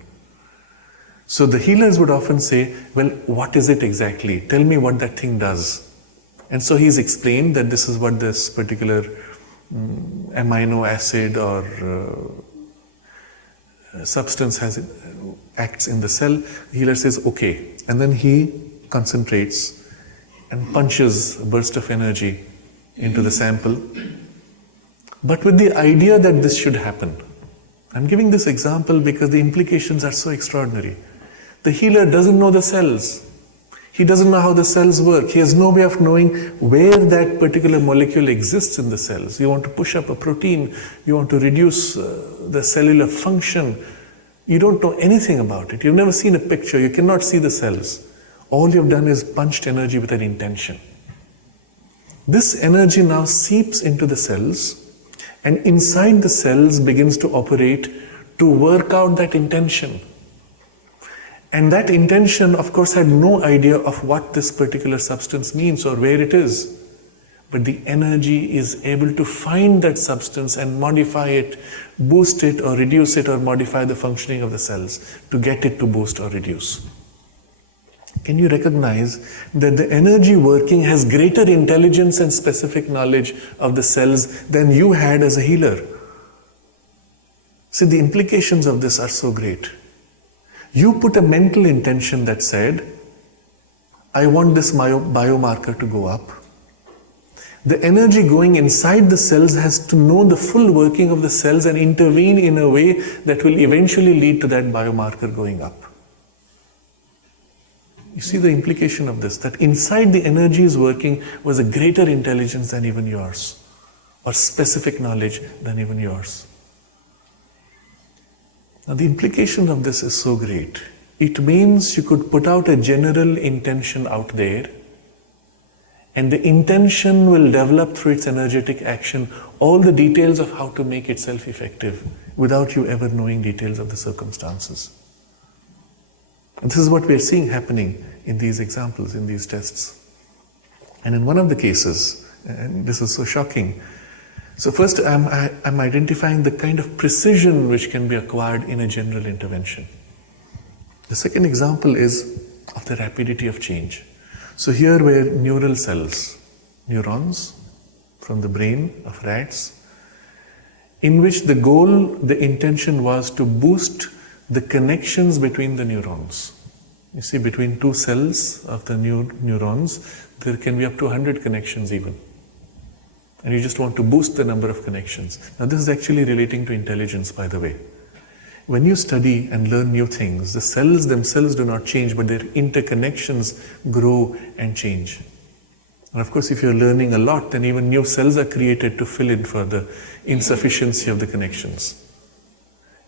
So the healers would often say, well, what is it exactly? Tell me what that thing does. And so he's explained that this is what this particular amino acid or substance acts in the cell. The healer says, okay. And then he concentrates and punches a burst of energy into the sample. But with the idea that this should happen. I'm giving this example because the implications are so extraordinary. The healer doesn't know the cells. He doesn't know how the cells work. He has no way of knowing where that particular molecule exists in the cells. You want to push up a protein, you want to reduce the cellular function. You don't know anything about it. You've never seen a picture. You cannot see the cells. All you've done is punched energy with an intention. This energy now seeps into the cells, and inside the cells begins to operate to work out that intention. And that intention, of course, had no idea of what this particular substance means or where it is. But the energy is able to find that substance and modify it, boost it or reduce it or modify the functioning of the cells to get it to boost or reduce. Can you recognize that the energy working has greater intelligence and specific knowledge of the cells than you had as a healer? See, the implications of this are so great. You put a mental intention that said, I want this biomarker to go up. The energy going inside the cells has to know the full working of the cells and intervene in a way that will eventually lead to that biomarker going up. You see the implication of this, that inside the energy is working was a greater intelligence than even yours, or specific knowledge than even yours. Now the implication of this is so great. It means you could put out a general intention out there, and the intention will develop through its energetic action all the details of how to make itself effective without you ever knowing details of the circumstances. And this is what we are seeing happening in these examples, in these tests. And in one of the cases, and this is so shocking, so first I'm identifying the kind of precision which can be acquired in a general intervention. The second example is of the rapidity of change. So here were neural cells, neurons from the brain of rats, in which the goal, the intention was to boost the connections between the neurons. You see, between two cells of the neurons, there can be up to 100 connections even. And you just want to boost the number of connections. Now this is actually relating to intelligence, by the way. When you study and learn new things, the cells themselves do not change, but their interconnections grow and change. And of course, if you're learning a lot, then even new cells are created to fill in for the insufficiency of the connections.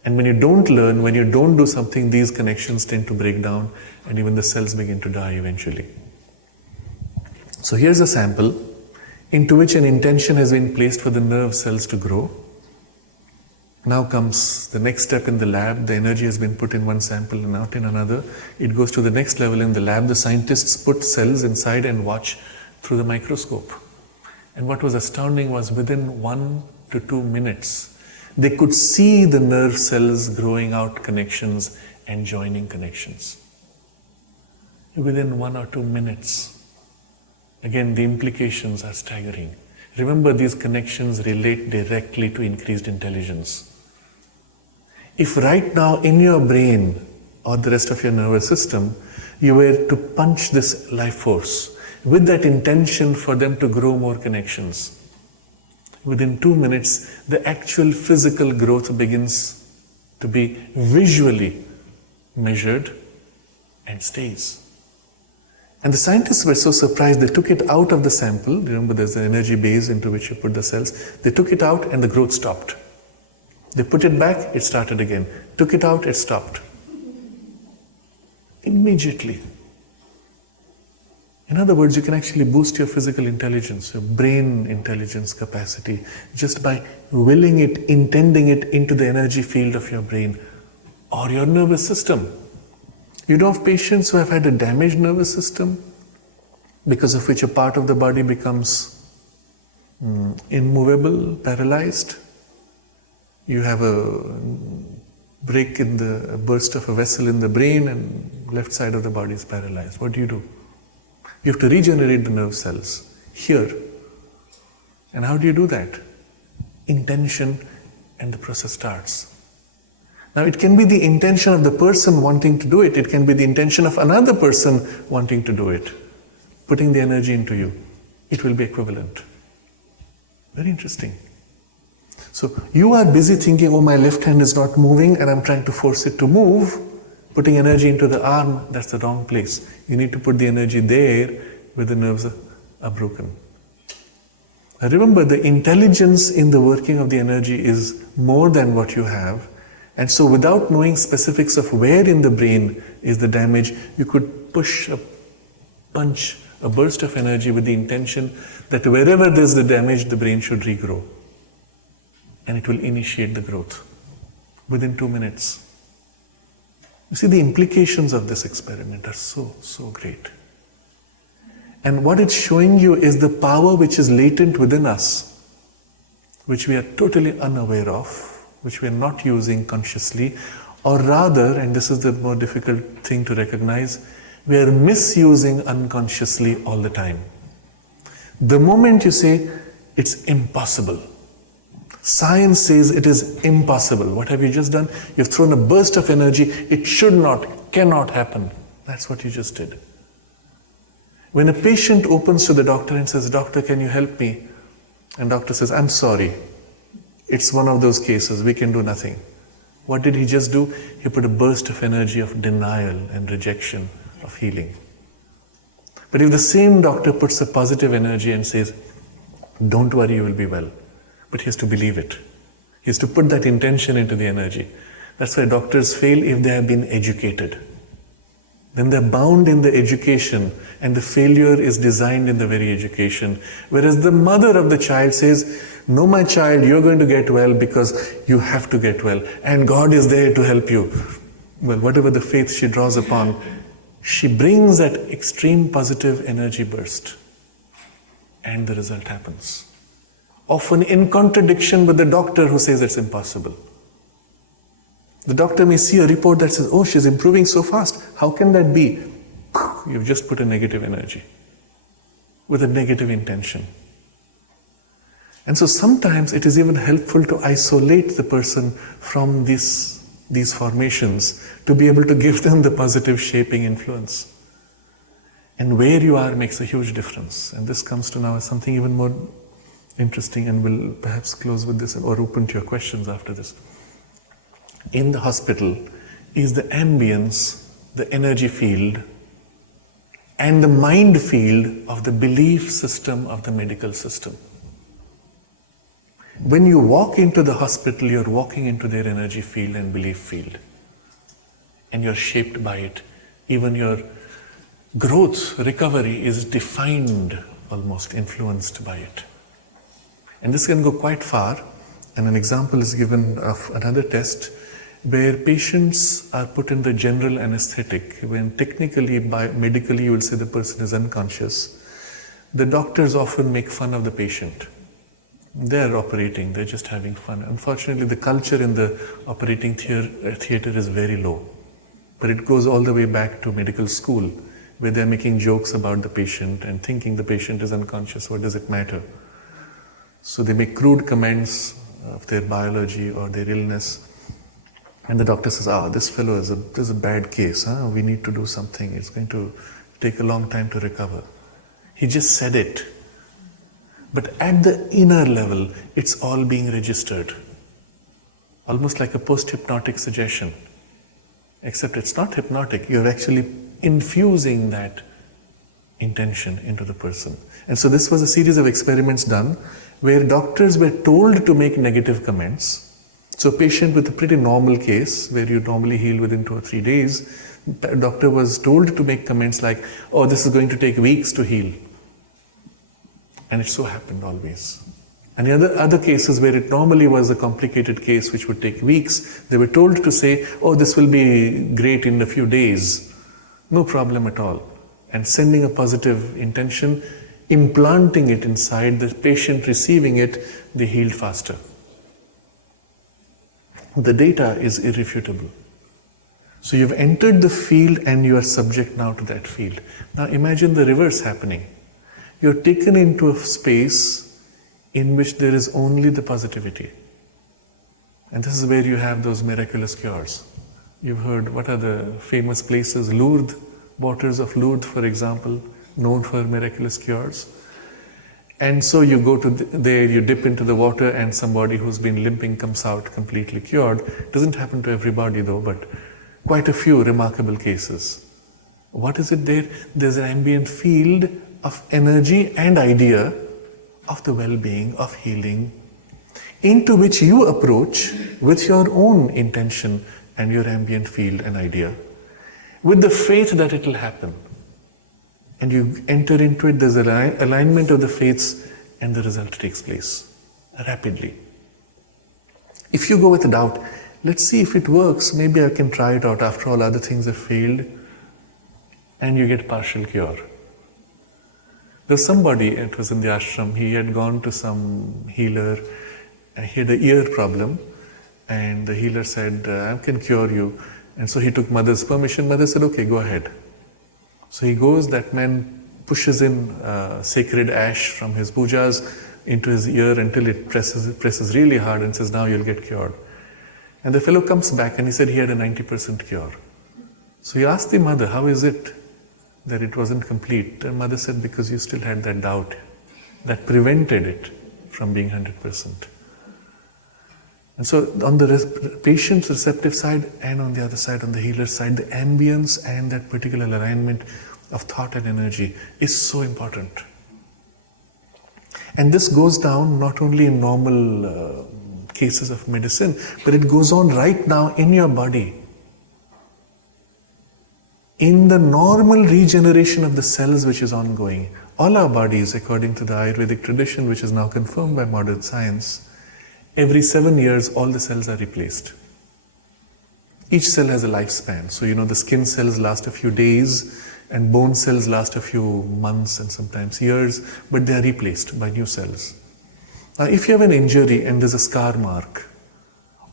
And when you don't learn, when you don't do something, these connections tend to break down and even the cells begin to die eventually. So here's a sample into which an intention has been placed for the nerve cells to grow. Now comes the next step in the lab. The energy has been put in one sample and not in another. It goes to the next level in the lab. The scientists put cells inside and watch through the microscope. And what was astounding was within 1 to 2 minutes, they could see the nerve cells growing out connections and joining connections. Within 1 or 2 minutes. Again, the implications are staggering. Remember, these connections relate directly to increased intelligence. If right now in your brain or the rest of your nervous system, you were to punch this life force with that intention for them to grow more connections, within 2 minutes, the actual physical growth begins to be visually measured and stays. And the scientists were so surprised, they took it out of the sample. Remember, there's an energy base into which you put the cells. They took it out and the growth stopped. They put it back, it started again. Took it out, it stopped. Immediately. In other words, you can actually boost your physical intelligence, your brain intelligence capacity, just by willing it, intending it into the energy field of your brain or your nervous system. You know of patients who have had a damaged nervous system, because of which a part of the body becomes immovable, paralyzed. You have a break in a burst of a vessel in the brain and left side of the body is paralyzed. What do? You have to regenerate the nerve cells here. And how do you do that? Intention, and the process starts. Now it can be the intention of the person wanting to do it. It can be the intention of another person wanting to do it. Putting the energy into you. It will be equivalent. Very interesting. So you are busy thinking, oh, my left hand is not moving and I'm trying to force it to move. Putting energy into the arm, that's the wrong place. You need to put the energy there where the nerves are broken. Now remember, the intelligence in the working of the energy is more than what you have. And so without knowing specifics of where in the brain is the damage, you could punch a burst of energy with the intention that wherever there's the damage, the brain should regrow. And it will initiate the growth within 2 minutes. You see, the implications of this experiment are so great. And what it's showing you is the power which is latent within us, which we are totally unaware of, which we are not using consciously, or rather, and this is the more difficult thing to recognize, we are misusing unconsciously all the time. The moment you say, it's impossible, science says it is impossible. What have you just done? You've thrown a burst of energy. It should not, cannot happen. That's what you just did. When a patient opens to the doctor and says, "Doctor, can you help me?" And doctor says, "I'm sorry. It's one of those cases. We can do nothing." What did he just do? He put a burst of energy of denial and rejection of healing. But if the same doctor puts a positive energy and says, "Don't worry, you will be well," but he has to believe it. He has to put that intention into the energy. That's why doctors fail if they have been educated. Then they're bound in the education, and the failure is designed in the very education. Whereas the mother of the child says, "No, my child, you're going to get well because you have to get well, and God is there to help you." Well, whatever the faith she draws upon, she brings that extreme positive energy burst, and the result happens. Often in contradiction with the doctor who says it's impossible. The doctor may see a report that says, "Oh, she's improving so fast. How can that be?" You've just put a negative energy with a negative intention. And so sometimes it is even helpful to isolate the person from these formations to be able to give them the positive shaping influence. And where you are makes a huge difference. And this comes to now something even more interesting, and we'll perhaps close with this or open to your questions after this. In the hospital is the ambience, the energy field, and the mind field of the belief system of the medical system. When you walk into the hospital, you're walking into their energy field and belief field. And you're shaped by it. Even your growth, recovery is defined, almost influenced by it. And this can go quite far. And an example is given of another test where patients are put in the general anesthetic, when technically, medically, you will say the person is unconscious. The doctors often make fun of the patient. They're operating, they're just having fun. Unfortunately, the culture in the operating theater is very low. But it goes all the way back to medical school, where they're making jokes about the patient and thinking the patient is unconscious. What does it matter? So they make crude comments of their biology or their illness. And the doctor says, this fellow is a bad case. We need to do something. It's going to take a long time to recover. He just said it. But at the inner level, it's all being registered. Almost like a post-hypnotic suggestion. Except it's not hypnotic. You're actually infusing that intention into the person. And so this was a series of experiments done where doctors were told to make negative comments. So a patient with a pretty normal case, where you normally heal within 2 or 3 days, the doctor was told to make comments like, this is going to take weeks to heal. And it so happened always. And the other cases where it normally was a complicated case which would take weeks, they were told to say, this will be great in a few days. No problem at all. And sending a positive intention, implanting it inside the patient, receiving it, they healed faster. The data is irrefutable. So you've entered the field and you are subject now to that field. Now imagine the reverse happening. You're taken into a space in which there is only the positivity. And this is where you have those miraculous cures. You've heard, what are the famous places? Lourdes, waters of Lourdes, for example, known for miraculous cures. And so you go to there, you dip into the water, and somebody who's been limping comes out completely cured. Doesn't happen to everybody though, but quite a few remarkable cases. What is it there? There's an ambient field of energy and idea of the well-being, of healing, into which you approach with your own intention and your ambient field and idea, with the faith that it will happen. And you enter into it, there's an alignment of the faiths, and the result takes place rapidly. If you go with doubt, let's see if it works, maybe I can try it out, after all other things have failed, and you get partial cure. There's somebody, it was in the ashram, he had gone to some healer, he had an ear problem, and the healer said, I can cure you. And so he took mother's permission. Mother said, okay, go ahead. So he goes, that man pushes in sacred ash from his pujas into his ear until it presses really hard, and says, now you'll get cured. And the fellow comes back and he said he had a 90% cure. So he asked the mother, how is it that it wasn't complete? And mother said, because you still had that doubt that prevented it from being 100%. And so on the patient's receptive side, and on the other side, on the healer's side, the ambience and that particular alignment of thought and energy is so important. And this goes down not only in normal cases of medicine, but it goes on right now in your body. In the normal regeneration of the cells which is ongoing, all our bodies, according to the Ayurvedic tradition, which is now confirmed by modern science, every 7 years, all the cells are replaced. Each cell has a lifespan. So, the skin cells last a few days, and bone cells last a few months and sometimes years, but they are replaced by new cells. Now, if you have an injury and there's a scar mark,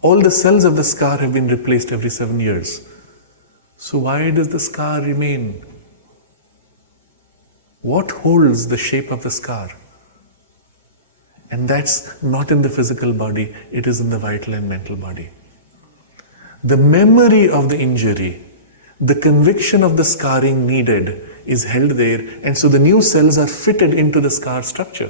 all the cells of the scar have been replaced every 7 years. So why does the scar remain? What holds the shape of the scar? And that's not in the physical body, it is in the vital and mental body. The memory of the injury, the conviction of the scarring needed is held there, and so the new cells are fitted into the scar structure.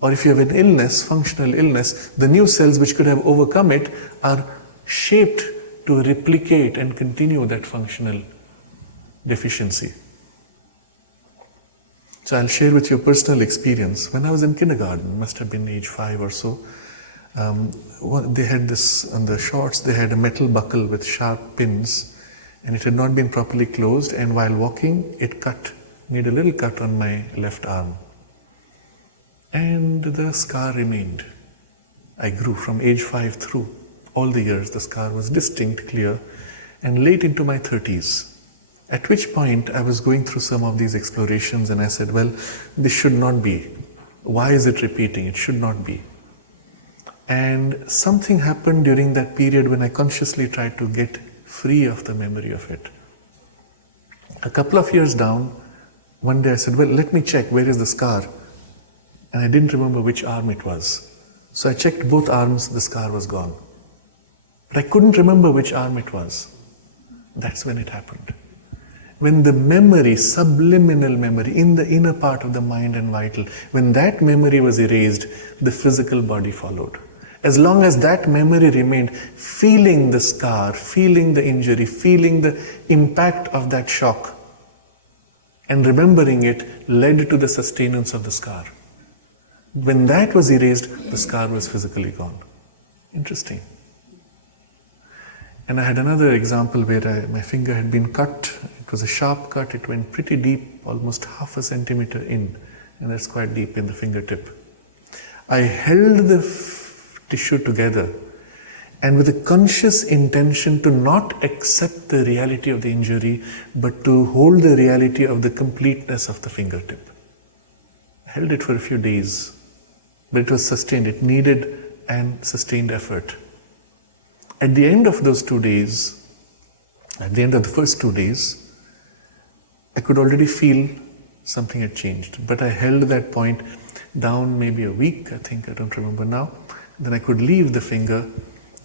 Or if you have an illness, functional illness, the new cells which could have overcome it are shaped to replicate and continue that functional deficiency. So I'll share with you a personal experience. When I was in kindergarten, must have been age 5 or so, they had this, on the shorts, they had a metal buckle with sharp pins, and it had not been properly closed, and while walking, it made a little cut on my left arm. And the scar remained. I grew from age 5 through all the years. The scar was distinct, clear, and late into my 30s. At which point I was going through some of these explorations, and I said, well, this should not be. Why is it repeating? It should not be. And something happened during that period when I consciously tried to get free of the memory of it. A couple of years down, one day I said, well, let me check, where is the scar? And I didn't remember which arm it was. So I checked both arms, the scar was gone. But I couldn't remember which arm it was. That's when it happened. When the memory, subliminal memory, in the inner part of the mind and vital, when that memory was erased, the physical body followed. As long as that memory remained, feeling the scar, feeling the injury, feeling the impact of that shock, and remembering it led to the sustenance of the scar. When that was erased, the scar was physically gone. Interesting. And I had another example where my finger had been cut. It was a sharp cut. It went pretty deep, almost half a centimeter in, and that's quite deep in the fingertip. I held the tissue together, and with a conscious intention to not accept the reality of the injury, but to hold the reality of the completeness of the fingertip. I held it for a few days, but it was sustained. It needed and sustained effort. At the end of those 2 days, at the end of the first 2 days, I could already feel something had changed. But I held that point down maybe a week, I think, I don't remember now. Then I could leave the finger,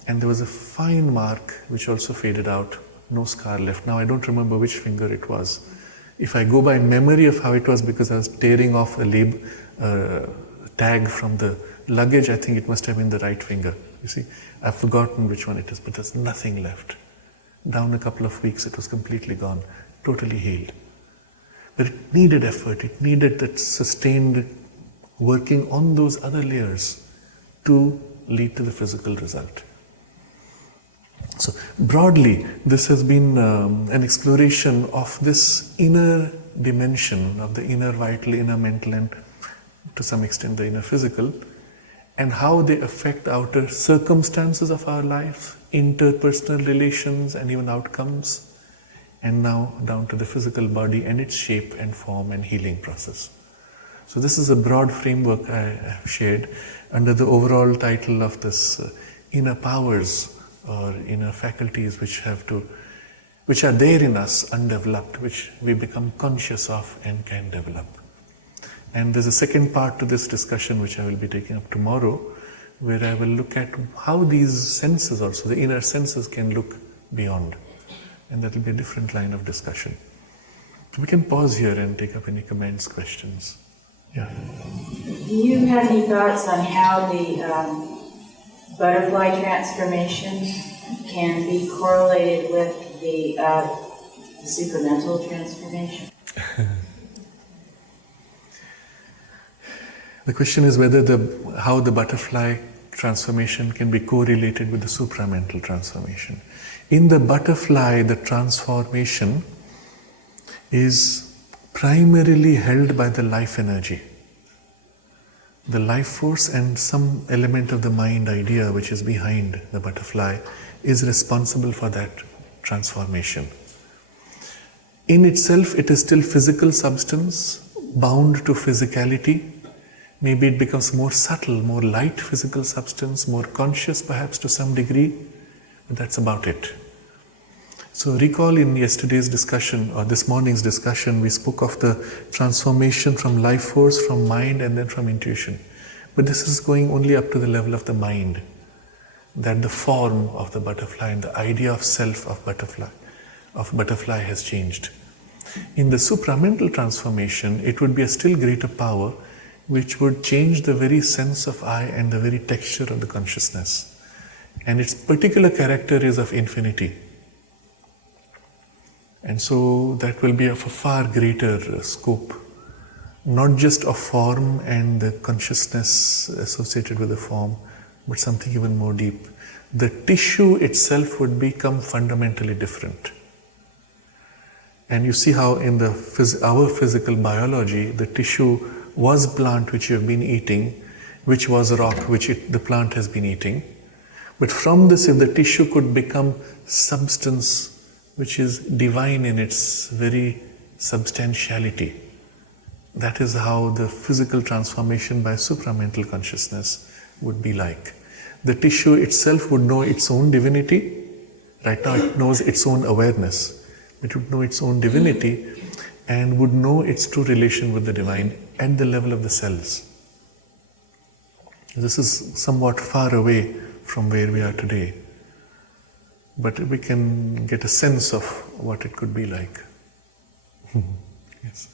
and there was a fine mark which also faded out, no scar left. Now I don't remember which finger it was. If I go by memory of how it was, because I was tearing off a tag from the luggage, I think it must have been the right finger. You see, I've forgotten which one it is, but there's nothing left. Down a couple of weeks, it was completely gone, totally healed. But it needed effort, it needed that sustained working on those other layers to lead to the physical result. So broadly, this has been an exploration of this inner dimension of the inner vital, inner mental, and to some extent the inner physical, and how they affect outer circumstances of our life, interpersonal relations, and even outcomes, and now down to the physical body and its shape and form and healing process. So this is a broad framework I have shared under the overall title of this inner powers or inner faculties which are there in us undeveloped, which we become conscious of and can develop. And there's a second part to this discussion which I will be taking up tomorrow, where I will look at how these senses also, the inner senses, can look beyond. And that will be a different line of discussion. So we can pause here and take up any comments, questions. Yeah. Do you have any thoughts on how the butterfly transformation can be correlated with the supramental transformation? The question is whether how the butterfly transformation can be correlated with the supramental transformation. In the butterfly, the transformation is primarily held by the life energy. The life force and some element of the mind idea which is behind the butterfly is responsible for that transformation. In itself, it is still physical substance, bound to physicality. Maybe it becomes more subtle, more light physical substance, more conscious perhaps to some degree, but that's about it. So recall in yesterday's discussion or this morning's discussion, we spoke of the transformation from life force, from mind, and then from intuition. But this is going only up to the level of the mind, that the form of the butterfly and the idea of self of butterfly has changed. In the supramental transformation, it would be a still greater power which would change the very sense of I and the very texture of the consciousness. And its particular character is of infinity. And so that will be of a far greater scope, not just of form and the consciousness associated with the form, but something even more deep. The tissue itself would become fundamentally different. And you see how in our physical biology, the tissue was plant which you have been eating, which was rock which the plant has been eating. But from this, if the tissue could become substance which is divine in its very substantiality, that is how the physical transformation by supramental consciousness would be like. The tissue itself would know its own divinity. Right now it knows its own awareness. It would know its own divinity and would know its true relation with the divine at the level of the cells. This is somewhat far away from where we are today, but we can get a sense of what it could be like. Yes.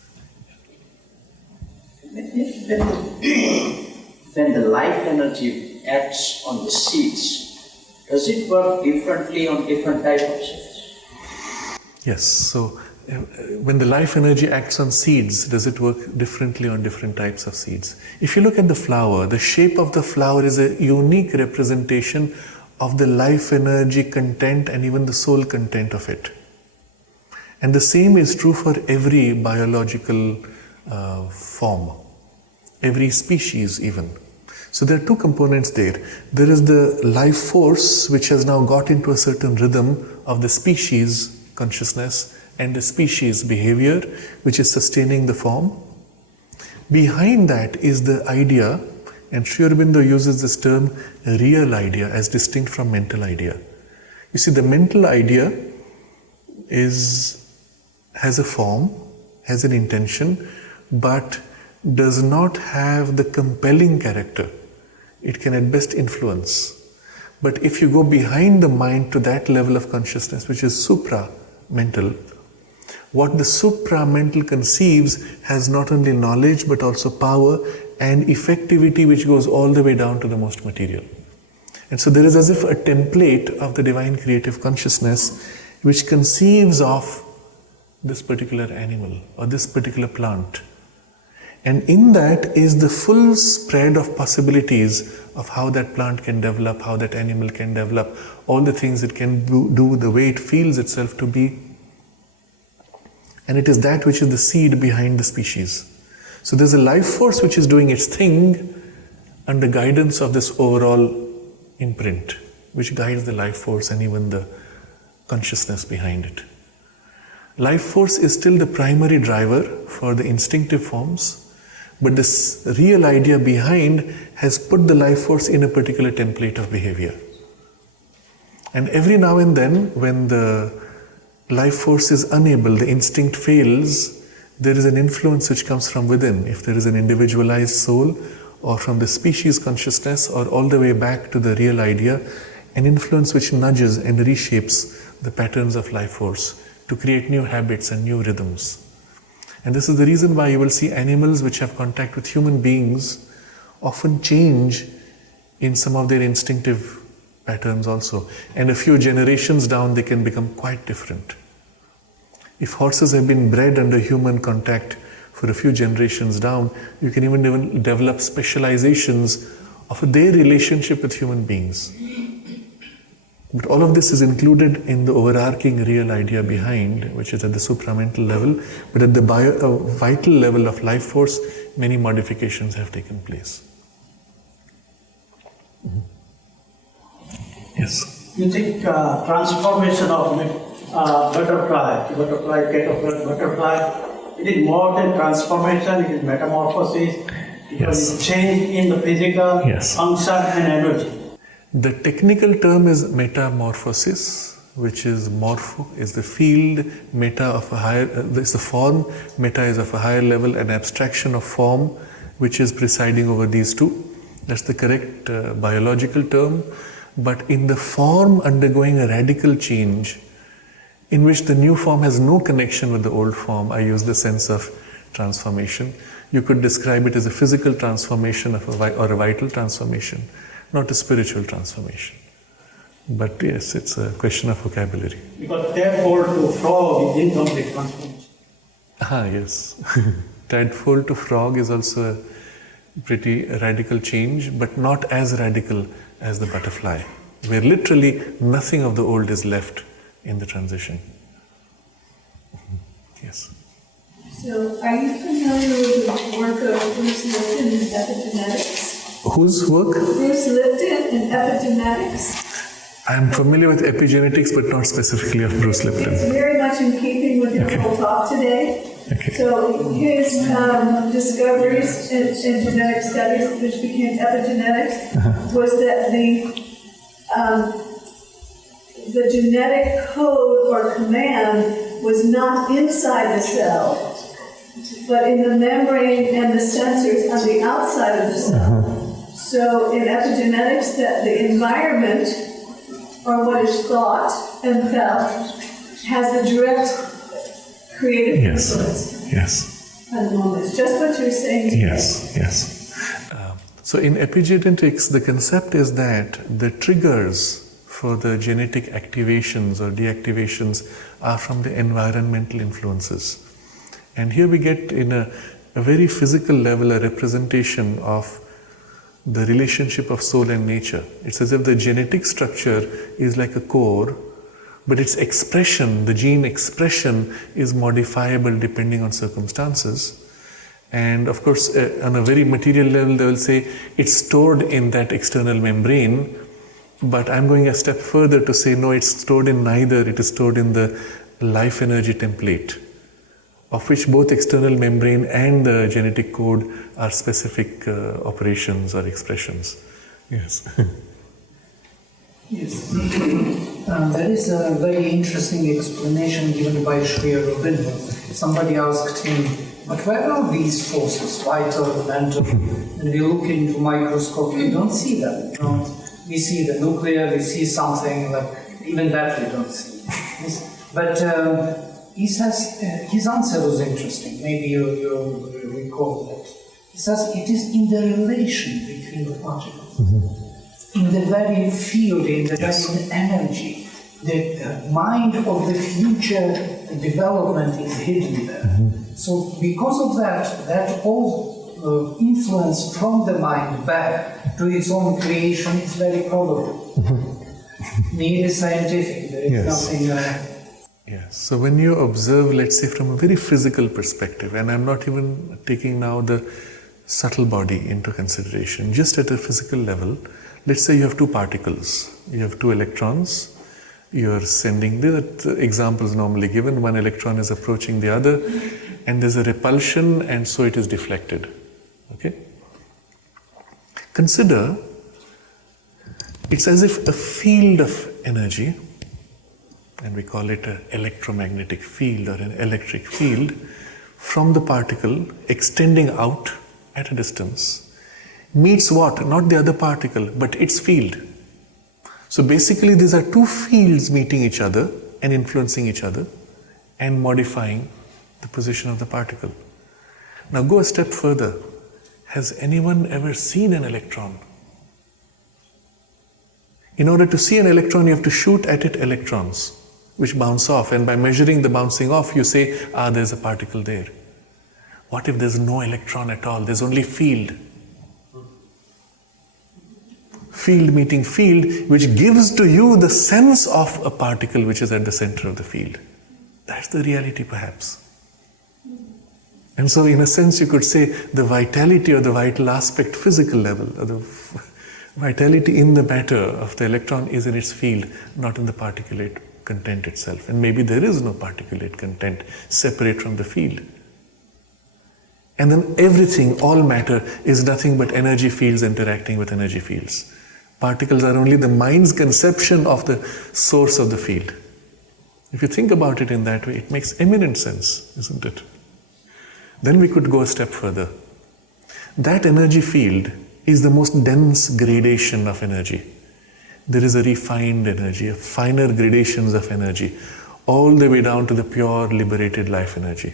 When the life energy acts on the seeds, does it work differently on different types of seeds? Yes, so when the life energy acts on seeds, does it work differently on different types of seeds? If you look at the flower, the shape of the flower is a unique representation of the life energy content and even the soul content of it. And the same is true for every biological form, every species even. So there are two components there. There is the life force which has now got into a certain rhythm of the species consciousness and the species behavior which is sustaining the form. Behind that is the idea, and Sri Aurobindo uses this term real idea as distinct from mental idea. You see, the mental idea has a form, has an intention, but does not have the compelling character. It can at best influence. But if you go behind the mind to that level of consciousness, which is supra-mental, what the supra-mental conceives has not only knowledge but also power and effectivity which goes all the way down to the most material. And so there is as if a template of the divine creative consciousness which conceives of this particular animal or this particular plant. And in that is the full spread of possibilities of how that plant can develop, how that animal can develop, all the things it can do, the way it feels itself to be. And it is that which is the seed behind the species. So there's a life force which is doing its thing under guidance of this overall imprint, which guides the life force and even the consciousness behind it. Life force is still the primary driver for the instinctive forms, but this real idea behind has put the life force in a particular template of behavior. And every now and then, when the life force is unable, the instinct fails, there is an influence which comes from within. If there is an individualized soul, or from the species consciousness, or all the way back to the real idea, an influence which nudges and reshapes the patterns of life force to create new habits and new rhythms. And this is the reason why you will see animals which have contact with human beings often change in some of their instinctive patterns also. And a few generations down, they can become quite different. If horses have been bred under human contact for a few generations down, you can even develop specializations of their relationship with human beings. But all of this is included in the overarching real idea behind, which is at the supramental level. But at the vital level of life force, many modifications have taken place. Mm-hmm. Yes? You think transformation of butterfly, it is more than transformation, it is metamorphosis, because it's change in the physical function and energy. The technical term is metamorphosis, which is morpho is the field, meta of a higher, is the form, meta is of a higher level, an abstraction of form which is presiding over these two. That's the correct biological term. But in the form undergoing a radical change, in which the new form has no connection with the old form, I use the sense of transformation. You could describe it as a physical transformation or a vital transformation, not a spiritual transformation. But yes, it's a question of vocabulary. Because tadpole to frog is incomplete transformation. Yes. Tadpole to frog is also a pretty radical change, but not as radical as the butterfly, where literally nothing of the old is left in the transition. Yes. So, are you familiar with the work of Bruce Lipton in epigenetics? Whose work? Bruce Lipton in epigenetics. I am familiar with epigenetics, but not specifically of Bruce Lipton. It's very much in keeping with your whole talk today. Okay. So his discoveries in genetic studies, which became epigenetics, was that the genetic code or command was not inside the cell, but in the membrane and the sensors on the outside of the cell. So in epigenetics, that the environment, or what is thought and felt, has the direct creative influence. Yes. At the moment. It's just what you're saying. Yes. So in epigenetics, the concept is that the triggers for the genetic activations or deactivations are from the environmental influences. And here we get in a very physical level a representation of the relationship of soul and nature. It's as if the genetic structure is like a core, but its expression, the gene expression, is modifiable depending on circumstances. And of course, on a very material level, they will say it's stored in that external membrane, but I'm going a step further to say, no, it's stored in neither. It is stored in the life energy template, of which both external membrane and the genetic code are specific operations or expressions. Yes. Yes. There is a very interesting explanation given by Sri Aurobindo. Somebody asked him, but where are these forces, vital, mental? And we look into microscope, we don't see them. We see the nuclear, we see something, like even that we don't see. Yes. But he says, his answer was interesting, maybe you recall that. He says it is in the relation between the particles. In the very field, in the very energy, the mind of the future development is hidden there. So because of that all influence from the mind back to its own creation is very probable. Nearly scientific, there is nothing... Yes, so when you observe, let's say from a very physical perspective, and I'm not even taking now the subtle body into consideration, just at a physical level, let's say you have two particles, you have two electrons, you're sending, the example is normally given, one electron is approaching the other, and there's a repulsion, and so it is deflected. Okay? Consider, it's as if a field of energy, and we call it an electromagnetic field or an electric field, from the particle extending out at a distance, meets what? Not the other particle, but its field. So basically these are two fields meeting each other and influencing each other and modifying the position of the particle. Now go a step further. Has anyone ever seen an electron? In order to see an electron, you have to shoot at it electrons, which bounce off, and by measuring the bouncing off, you say, there's a particle there. What if there's no electron at all? There's only field. Field meeting field, which gives to you the sense of a particle which is at the center of the field. That's the reality, perhaps. And so, in a sense, you could say the vitality or the vital aspect, physical level, or the vitality in the matter of the electron is in its field, not in the particulate content itself. And maybe there is no particulate content separate from the field. And then everything, all matter, is nothing but energy fields interacting with energy fields. Particles are only the mind's conception of the source of the field. If you think about it in that way, it makes eminent sense, isn't it? Then we could go a step further. That energy field is the most dense gradation of energy. There is a refined energy, a finer gradations of energy, all the way down to the pure liberated life energy,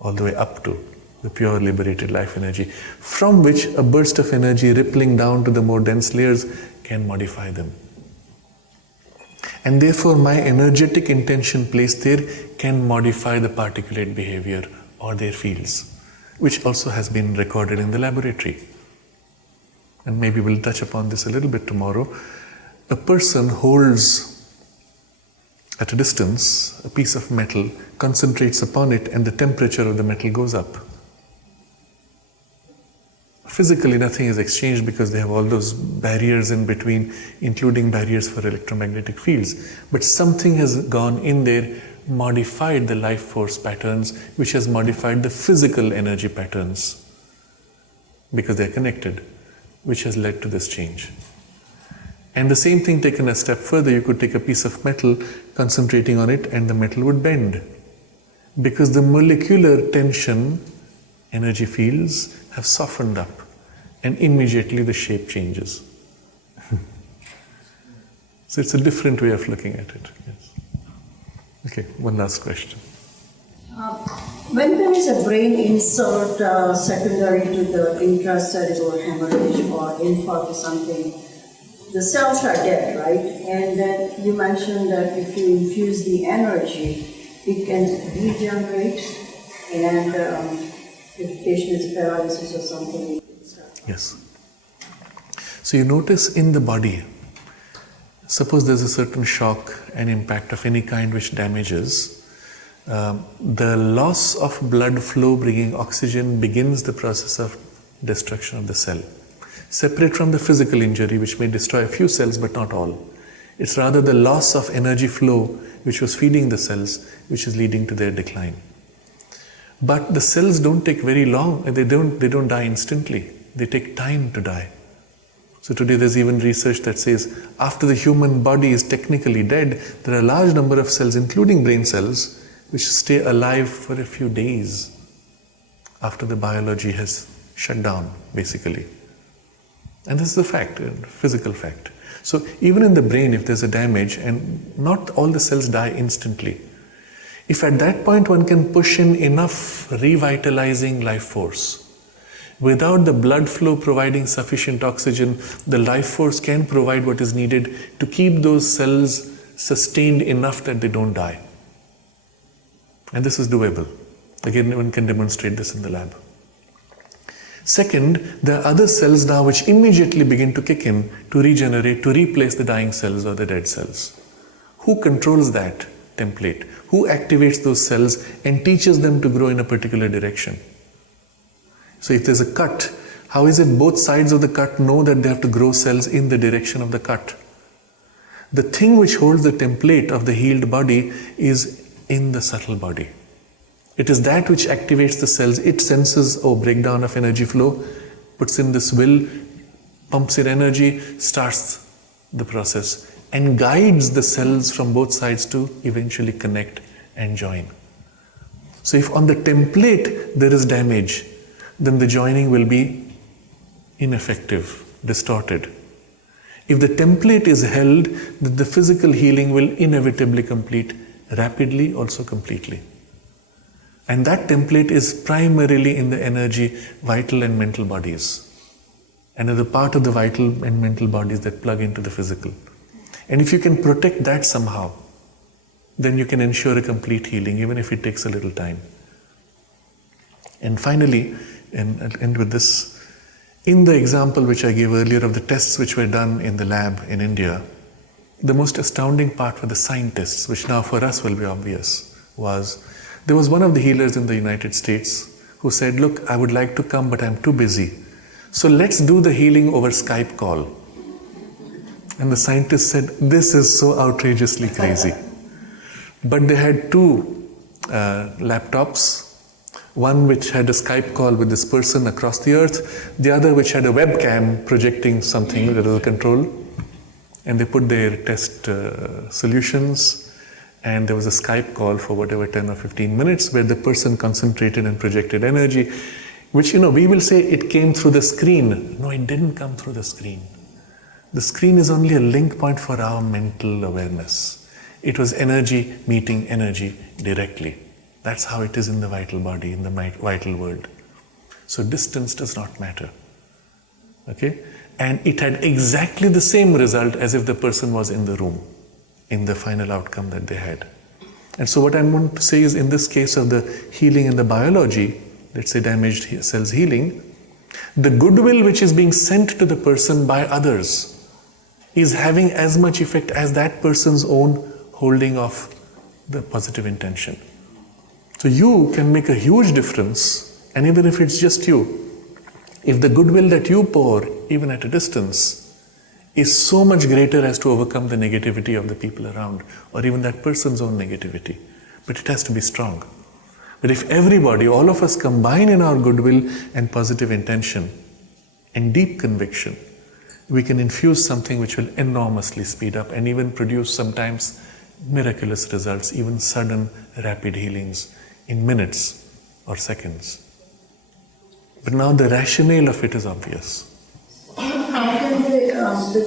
all the way up to the pure liberated life energy, from which a burst of energy rippling down to the more dense layers can modify them. And therefore my energetic intention placed there can modify the particulate behavior or their fields, which also has been recorded in the laboratory. And maybe we'll touch upon this a little bit tomorrow. A person holds at a distance a piece of metal, concentrates upon it, and the temperature of the metal goes up. Physically nothing is exchanged because they have all those barriers in between, including barriers for electromagnetic fields. But something has gone in there, modified the life force patterns, which has modified the physical energy patterns because they're connected, which has led to this change. And the same thing taken a step further, you could take a piece of metal, concentrating on it, and the metal would bend. Because the molecular tension, energy fields, have softened up, and immediately the shape changes. So it's a different way of looking at it. Yes. Okay, one last question. When there is a brain insult secondary to the intracellular hemorrhage or infarct or something, the cells are dead, right? And then you mentioned that if you infuse the energy, it can regenerate, and if the patient is paralysis or something, it can start. Yes. So you notice in the body, suppose there's a certain shock and impact of any kind which damages, the loss of blood flow bringing oxygen begins the process of destruction of the cell. Separate from the physical injury, which may destroy a few cells but not all. It's rather the loss of energy flow which was feeding the cells, which is leading to their decline. But the cells don't take very long, they don't die instantly. They take time to die. So today there's even research that says after the human body is technically dead, there are a large number of cells, including brain cells, which stay alive for a few days after the biology has shut down, basically. And this is a fact, a physical fact. So even in the brain, if there's a damage, and not all the cells die instantly, if at that point one can push in enough revitalizing life force, without the blood flow providing sufficient oxygen, the life force can provide what is needed to keep those cells sustained enough that they don't die. And this is doable. Again, one can demonstrate this in the lab. Second, there are other cells now which immediately begin to kick in to regenerate, to replace the dying cells or the dead cells. Who controls that template? Who activates those cells and teaches them to grow in a particular direction? So if there's a cut, how is it both sides of the cut know that they have to grow cells in the direction of the cut? The thing which holds the template of the healed body is in the subtle body. It is that which activates the cells. It senses breakdown of energy flow, puts in this will, pumps in energy, starts the process, and guides the cells from both sides to eventually connect and join. So if on the template there is damage, then the joining will be ineffective, distorted. If the template is held, then the physical healing will inevitably complete rapidly, also completely. And that template is primarily in the energy, vital and mental bodies. And is a part of the vital and mental bodies that plug into the physical. And if you can protect that somehow, then you can ensure a complete healing, even if it takes a little time. And finally, and I'll end with this, in the example which I gave earlier of the tests which were done in the lab in India, the most astounding part for the scientists, which now for us will be obvious, was there was one of the healers in the United States who said, look, I would like to come, but I'm too busy. So let's do the healing over Skype call. And the scientist said, this is so outrageously crazy. But they had two laptops, one which had a Skype call with this person across the earth, the other which had a webcam projecting something, there was a control. And they put their test solutions, and there was a Skype call for whatever 10 or 15 minutes where the person concentrated and projected energy. which, we will say it came through the screen. No, it didn't come through the screen. The screen is only a link point for our mental awareness. It was energy meeting energy directly. That's how it is in the vital body, in the vital world. So distance does not matter. Okay? And it had exactly the same result as if the person was in the room, in the final outcome that they had. And so what I want to say is, in this case of the healing in the biology, let's say damaged cells healing, the goodwill which is being sent to the person by others is having as much effect as that person's own holding of the positive intention. So you can make a huge difference, and even if it's just you, if the goodwill that you pour, even at a distance, is so much greater as to overcome the negativity of the people around, or even that person's own negativity. But it has to be strong. But if everybody, all of us, combine in our goodwill and positive intention and deep conviction, we can infuse something which will enormously speed up and even produce sometimes miraculous results, even sudden, rapid healings in minutes or seconds. But now the rationale of it is obvious. How can they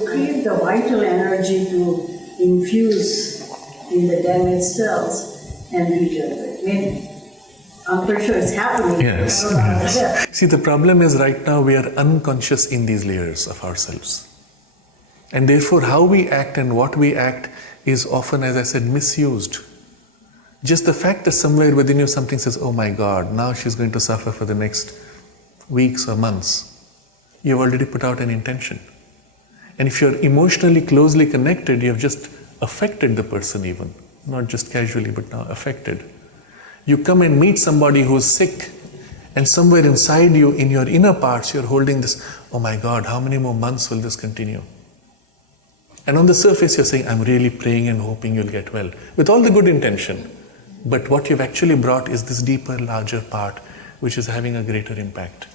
create the vital energy to infuse in the damaged cells and regenerate? I mean, I'm pretty sure it's happening. Yes. See, the problem is right now we are unconscious in these layers of ourselves. And therefore, how we act and what we act is often, as I said, misused. Just the fact that somewhere within you something says, oh my God, now she's going to suffer for the next weeks or months. You've already put out an intention. And if you're emotionally closely connected, you've just affected the person even. Not just casually, but now affected. You come and meet somebody who's sick, and somewhere inside you, in your inner parts, you're holding this, oh my God, how many more months will this continue? And on the surface, you're saying, I'm really praying and hoping you'll get well, with all the good intention. But what you've actually brought is this deeper, larger part, which is having a greater impact.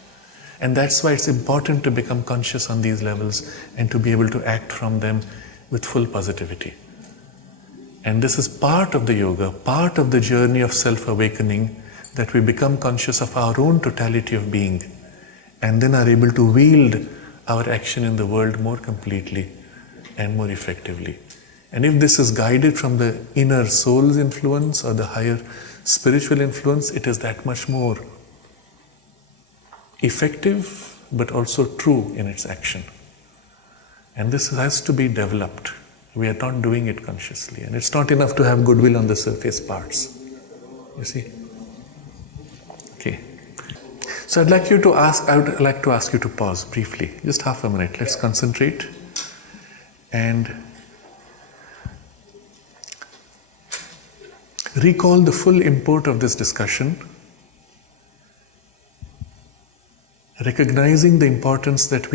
And that's why it's important to become conscious on these levels and to be able to act from them with full positivity. And this is part of the yoga, part of the journey of self-awakening, that we become conscious of our own totality of being and then are able to wield our action in the world more completely and more effectively. And if this is guided from the inner soul's influence or the higher spiritual influence, it is that much more effective but also true in its action. And this has to be developed. We are not doing it consciously, and it's not enough to have goodwill on the surface parts. You see? Okay. So I would like to ask you to pause briefly, just half a minute. Let's concentrate and recall the full import of this discussion, recognizing the importance that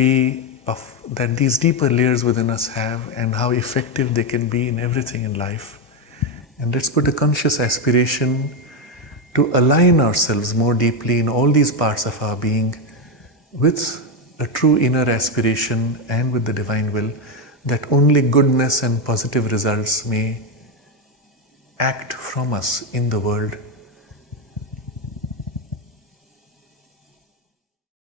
these deeper layers within us have and how effective they can be in everything in life. And let's put a conscious aspiration to align ourselves more deeply in all these parts of our being with a true inner aspiration and with the divine will, that only goodness and positive results may act from us in the world